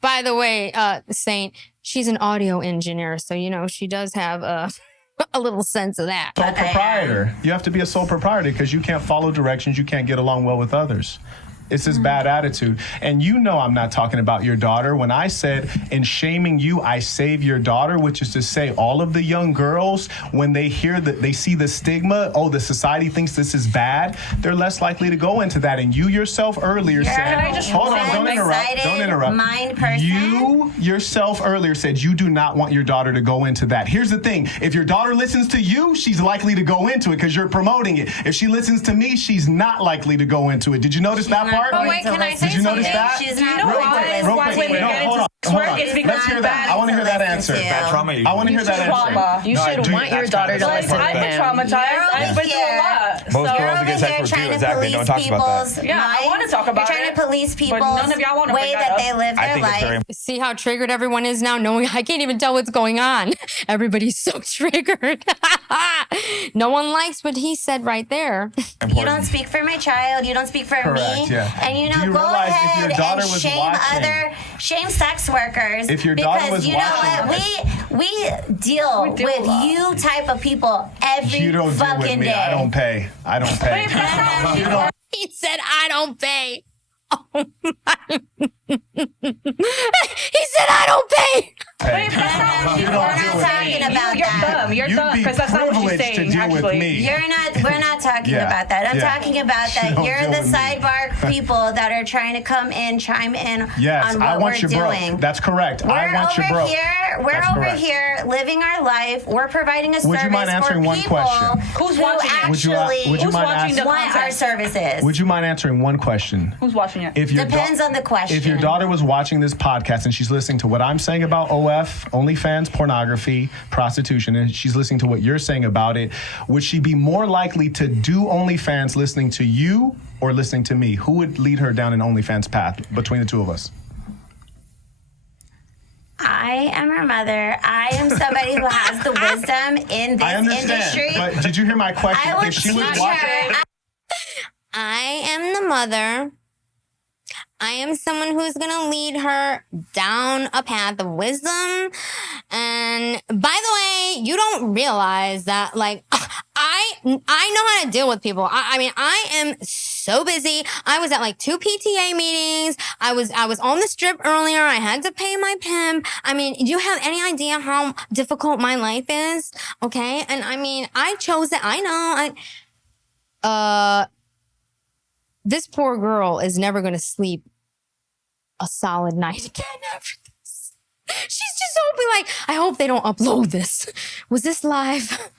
By the way, Saint, she's an audio engineer, so she does have a little sense of that. Sole proprietor. You have to be a sole proprietor because you can't follow directions. You can't get along well with others. It's this bad attitude. And you know I'm not talking about your daughter. When I said, in shaming you, I save your daughter, which is to say all of the young girls, when they hear that, they see the stigma, oh, the society thinks this is bad, they're less likely to go into that. And you yourself earlier said, hold on, don't interrupt. Mind person. You yourself earlier said you do not want your daughter to go into that. Here's the thing. If your daughter listens to you, she's likely to go into it because you're promoting it. If she listens to me, she's not likely to go into it. Did you notice that part? But wait, can I say Did you notice something? that? She's Do you not know real why quick. women get into sex work? It's because Let's hear that. I want to hear that answer. Bad trauma. I want to hear that answer. Trauma. You should want your daughter to listen to I've been him. traumatized. I've been through a lot. Most You're girls over get here sex work too. trying to Exactly. No one police talks about people's that. Yeah, I minds. wanna talk about You're trying it, to police but people's none of y'all wanna way bring that that they up. live I their think it's very life. See how triggered everyone is now, knowing I can't even tell what's going on. Everybody's so triggered. No one likes what he said right there. You don't speak for my child. You don't speak for Correct, me. yeah. And you Do know, you go realize if ahead your daughter and was shame watching- sex workers. If your daughter because was you know watching- what, we deal with you type of people every You don't deal with fucking me. day. I don't pay. I don't pay. You don't. He said, I don't pay. Oh my. He said, I don't pay. pay. We're not talking about You're that. dumb. You're You'd dumb be because that's not what she's privileged to saying. deal with Actually, me. We're not talking Yeah, about that. I'm yeah. talking about She that don't you're deal the with me. sidebar people that are trying to come in, chime in Yes, on what I want we're you broke. doing. That's correct. I We're want you over broke. here. We're That's over correct. here living our life. We're providing a Would you service mind answering for one people question? Who's who watching it? Would you, actually would you Who's mind watching the want our content? services. Would you mind answering one question? who's watching it? If your Depends on the question. If your daughter was watching this podcast and she's listening to what I'm saying about OF, OnlyFans, pornography, prostitution, and she's listening to what you're saying about it, would she be more likely to do OnlyFans listening to you or listening to me? Who would lead her down an OnlyFans path between the two of us? I am her mother. I am somebody who has the wisdom in I this understand, industry. but did you hear my question? I would If she was teach watching, her. I am the mother. I am someone who's going to lead her down a path of wisdom. And by the way, you don't realize that, like, I know how to deal with people. I mean, I am so busy. I was at like 2 PTA meetings. I was on the strip earlier. I had to pay my pimp. I mean, do you have any idea how difficult my life is? Okay. And I mean, I chose it. I know. This poor girl is never going to sleep a solid night again after this. She's just hoping, like, I hope they don't upload this. Was this live?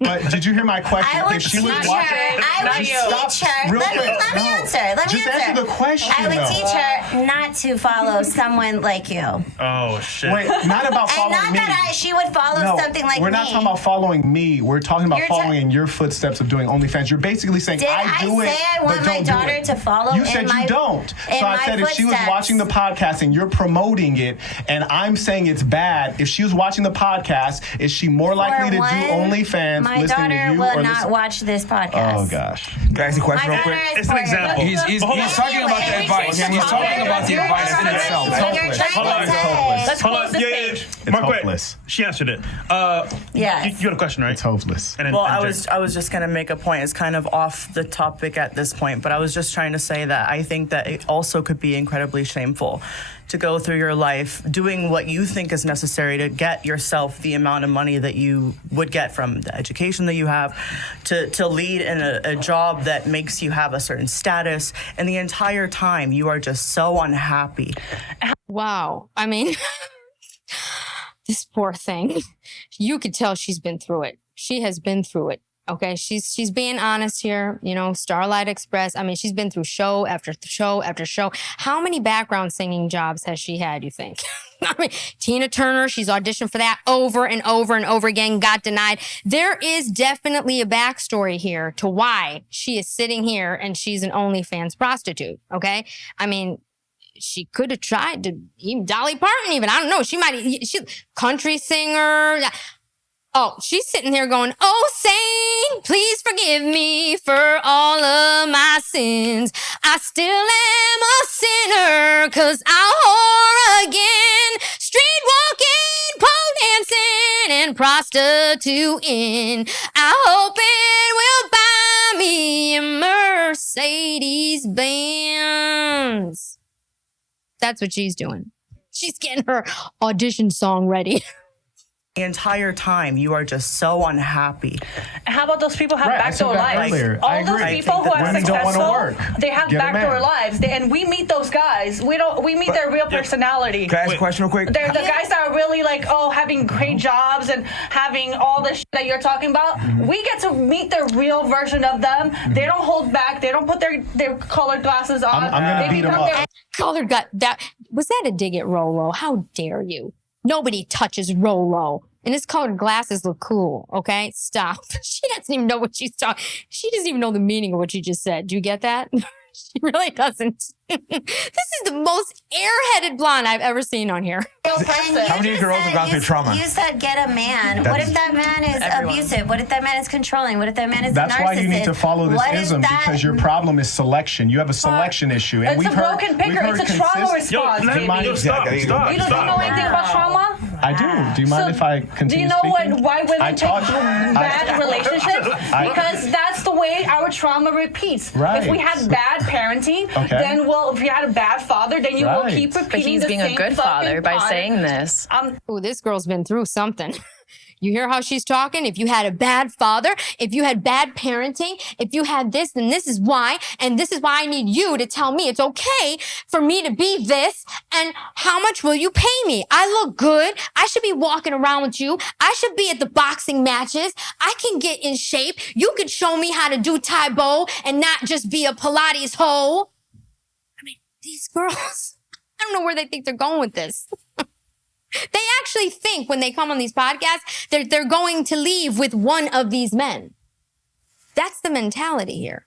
but did you hear my question? I would If she teach was her. watching, I would teach her. Real Let quick, me no. answer. Let me Just answer. answer the question, I would though. teach her not to follow someone like you. Oh shit. Wait, not about And following not me. that she would follow No, something like we're me. not talking about following me. We're talking about You're following in your footsteps of doing OnlyFans. You're basically saying, Did I do I it, say I but want my don't do daughter it. to follow You in said my- you don't. in So I my said if she was footsteps? watching the podcast and you're promoting it and I'm saying it's bad, if she was watching the podcast, is she more likely to do OnlyFans my listening daughter to you will or not listen? watch this podcast. Oh, gosh. Can I ask you a question My real daughter quick? is It's an for- example. He's talking about the advice. He's talking about the advice in itself. You're trying to say. Let's Hold close on. this Yeah, page. Mark, wait. hopeless. She answered it. Yes. You had a question, right? It's hopeless. And then, Well, and I was just gonna make a point. It's kind of off the topic at this point, but I was just trying to say that I think that it also could be incredibly shameful to go through your life doing what you think is necessary to get yourself the amount of money that you would get from the education that you have, to lead in a job that makes you have a certain status, and the entire time you are just so unhappy. Wow. I mean, this poor thing. You could tell she's been through it. She has been through it. Okay, she's being honest here. You know, Starlight Express. I mean, she's been through show after show after show. How many background singing jobs has she had, you think? I mean, Tina Turner, she's auditioned for that over and over and over again, got denied. There is definitely a backstory here to why she is sitting here and she's an OnlyFans prostitute, okay? I mean, she could have tried to, even Dolly Parton even, I don't know, she country singer. Oh, she's sitting there going, oh, saint, please forgive me for all of my sins. I still am a sinner, 'cause I'll whore again. Street walking, pole dancing, and prostituting. I hope it will buy me a mercy. Mercedes Benz. That's what she's doing. She's getting her audition song ready. The entire time you are just so unhappy. And how about those people who have backdoor lives? All those people who are successful, they have backdoor lives. And we meet those guys. We meet their real personality. Can I ask a question real quick? They're the guys that are really like, having great jobs and having all the shit that you're talking about. We get to meet the real version of them. They don't hold back. They don't put their colored glasses on. I'm gonna beat them up. Colored was that a dig at Rolo? How dare you? Nobody touches Rolo. And his colored glasses look cool, okay? Stop. She doesn't even know what she's talking. She doesn't even know the meaning of what she just said. Do you get that? She really doesn't. This is the most airheaded blonde I've ever seen on here. How many girls have gone through trauma? You said get a man. What if that man is abusive? What if that man is controlling? What if that man is a narcissist? That's why you need to follow this ism, because your problem is selection. You have a selection issue. And it's a broken picker. It's a trauma response. Stop. You don't know anything about trauma? I do. Do you mind if I continue Do you know speaking? why women take bad relationships? Because that's the way our trauma repeats. Right. If we had bad parenting, then if you had a bad father, then you will keep repeating But he's the being same a good father by pattern. saying this. Oh, this girl's been through something. You hear how she's talking? If you had a bad father, if you had bad parenting, if you had this, then this is why. And this is why I need you to tell me it's okay for me to be this. And how much will you pay me? I look good. I should be walking around with you. I should be at the boxing matches. I can get in shape. You could show me how to do Tai Bo and not just be a Pilates hoe. I mean, these girls, I don't know where they think they're going with this. They actually think when they come on these podcasts, they're going to leave with one of these men. That's the mentality here.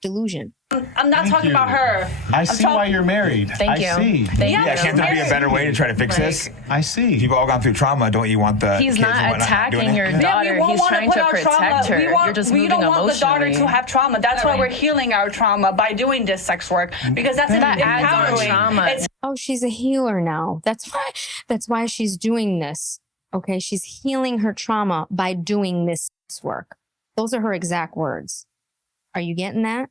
Delusion. I'm not talking about her. I see why you're married. Thank you. I see. Can't there be a better way to try to fix this? I see. You've all gone through trauma. Don't you want the He's kids and not whatnot doing attacking it? your daughter. we He's want trying put to our protect trauma. her. You're just we moving don't want the daughter emotionally. to have trauma. That's why we're healing our trauma by doing this sex work, because that's That adds on empowering. trauma. It's Oh, she's a healer now. That's why she's doing this. Okay, she's healing her trauma by doing this work. Those are her exact words. Are you getting that?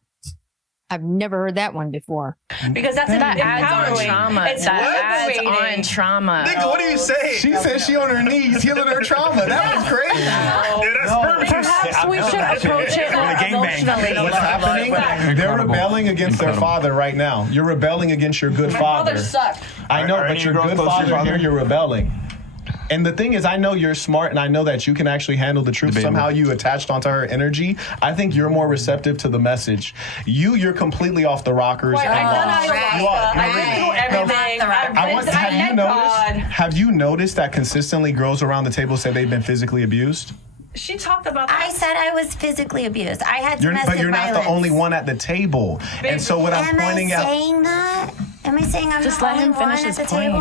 I've never heard that one before. because that's That adds on empowering. trauma. It's That adds liberating. on trauma. Nigga, what are you saying? She said she on her knees healing her trauma. That was crazy. Dude, that's Perhaps we should approach it more emotionally. What's happening? They're rebelling against their father right now. You're rebelling against your good My father. father sucked. I know, Are but any your girls good close to your father here, father? you're rebelling. And the thing is, I know you're smart, and I know that you can actually handle the truth. Debatable. Somehow you attached onto her energy. I think you're more receptive to the message. You're completely off the rockers. Wait, and I've done lost. ayahuasca. You are. I've been through everything. Have you noticed that consistently girls around the table say they've been physically abused? She talked about that. I said I was physically abused. I had But domestic you're not violence. the only one at the table. And so what I'm Am I pointing out. saying that? Am I saying I'm Just the let only him one finish at the his point.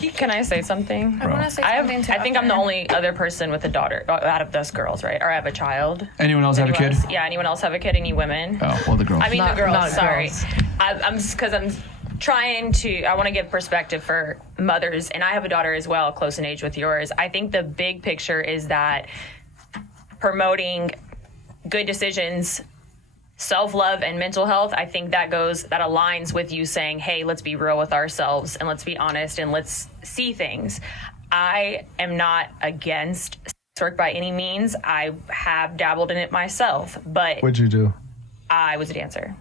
table? Can I say something? I want to say something too. I think I'm the only other person with a daughter out of those girls, right? Or I have a child. Anyone else have a kid? Yeah, anyone else have a kid? Any women? Oh, well, the girls. I mean, Not- the girls, not sorry. girls. I'm because I'm trying to, I want to give perspective for mothers, and I have a daughter as well, close in age with yours. I think the big picture is that promoting good decisions, self-love and mental health, I think that aligns with you saying, hey, let's be real with ourselves and let's be honest and let's see things. I am not against sex work by any means. I have dabbled in it myself, but What'd you do? I was a dancer.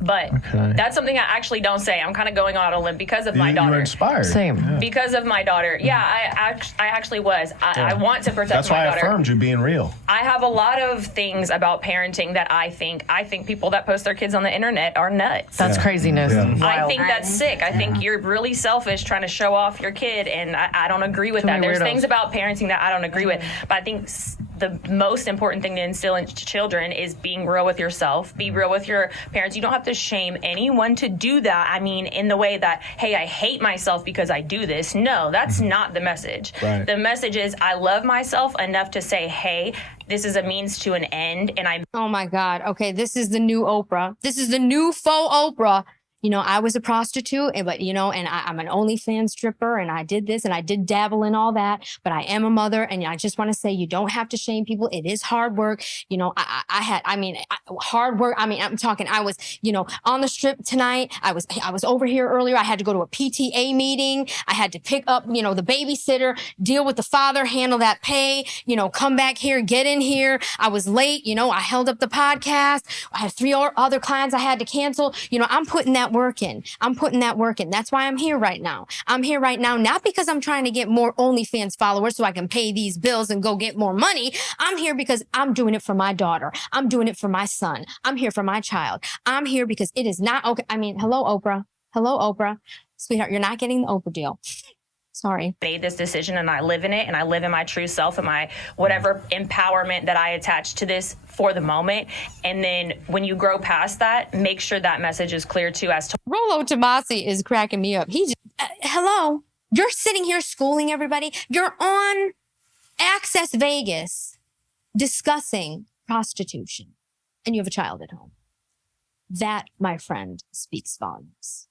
But Okay. that's something I actually don't say. I'm kind of going on a limb because of my You daughter. were inspired. Same. Yeah. Because of my daughter. Yeah, I actually was. I want to protect That's my why I daughter. affirmed you being real. I have a lot of things about parenting that I think people that post their kids on the internet are nuts. That's craziness. Yeah. I think that's sick. I think you're really selfish trying to show off your kid, and I don't agree with Too that. many There's weirdos. things about parenting that I don't agree with, but I think the most important thing to instill in children is being real with yourself. Be real with your parents. You don't have to shame anyone to do that. I mean, in the way that, hey, I hate myself because I do this. No, that's not the message. Right. The message is I love myself enough to say, hey, this is a means to an end, and I Oh my God. Okay, this is the new Oprah. This is the new faux Oprah. I was a prostitute, but, and I'm an OnlyFans stripper, and I did this, and I did dabble in all that, but I am a mother, and I just want to say, you don't have to shame people. It is hard work. Hard work. I'm talking, I was, on the strip tonight. I was over here earlier. I had to go to a PTA meeting. I had to pick up, the babysitter, deal with the father, handle that pay, come back here, get in here. I was late. I held up the podcast. I had 3 other clients I had to cancel. I'm putting that work in. That's why I'm here right now. I'm here right now, not because I'm trying to get more OnlyFans followers so I can pay these bills and go get more money. I'm here because I'm doing it for my daughter. I'm doing it for my son. I'm here for my child. I'm here because it is not okay. Hello, Oprah. Hello, Oprah. Sweetheart, you're not getting the Oprah deal. Sorry. Made this decision and I live in it and I live in my true self and my whatever empowerment that I attach to this for the moment. And then when you grow past that, make sure that message is clear too as to Rollo Tomasi is cracking me up. Hello, you're sitting here schooling everybody. You're on Access Vegas discussing prostitution and you have a child at home. That, my friend, speaks volumes.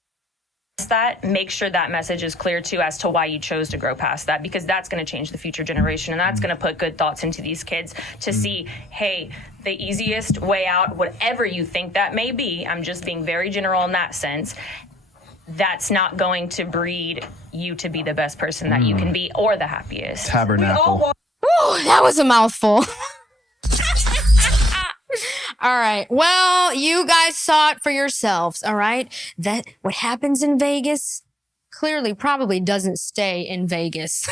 That, make sure that message is clear too as to why you chose to grow past that, because that's going to change the future generation and that's going to put good thoughts into these kids to see, hey, the easiest way out, whatever you think that may be, I'm just being very general in that sense, that's not going to breed you to be the best person that you can be or the happiest. Tabernacle. Woo, that was a mouthful. All right. Well, you guys saw it for yourselves. All right. That what happens in Vegas clearly probably doesn't stay in Vegas.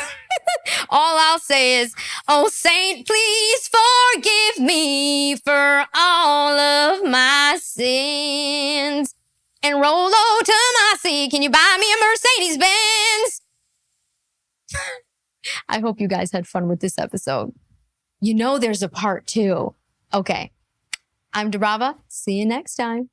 All I'll say is, oh, Saint, please forgive me for all of my sins. And Rollo Tomasi, can you buy me a Mercedes Benz? I hope you guys had fun with this episode. There's a part 2. Okay. I'm Debrava. See you next time.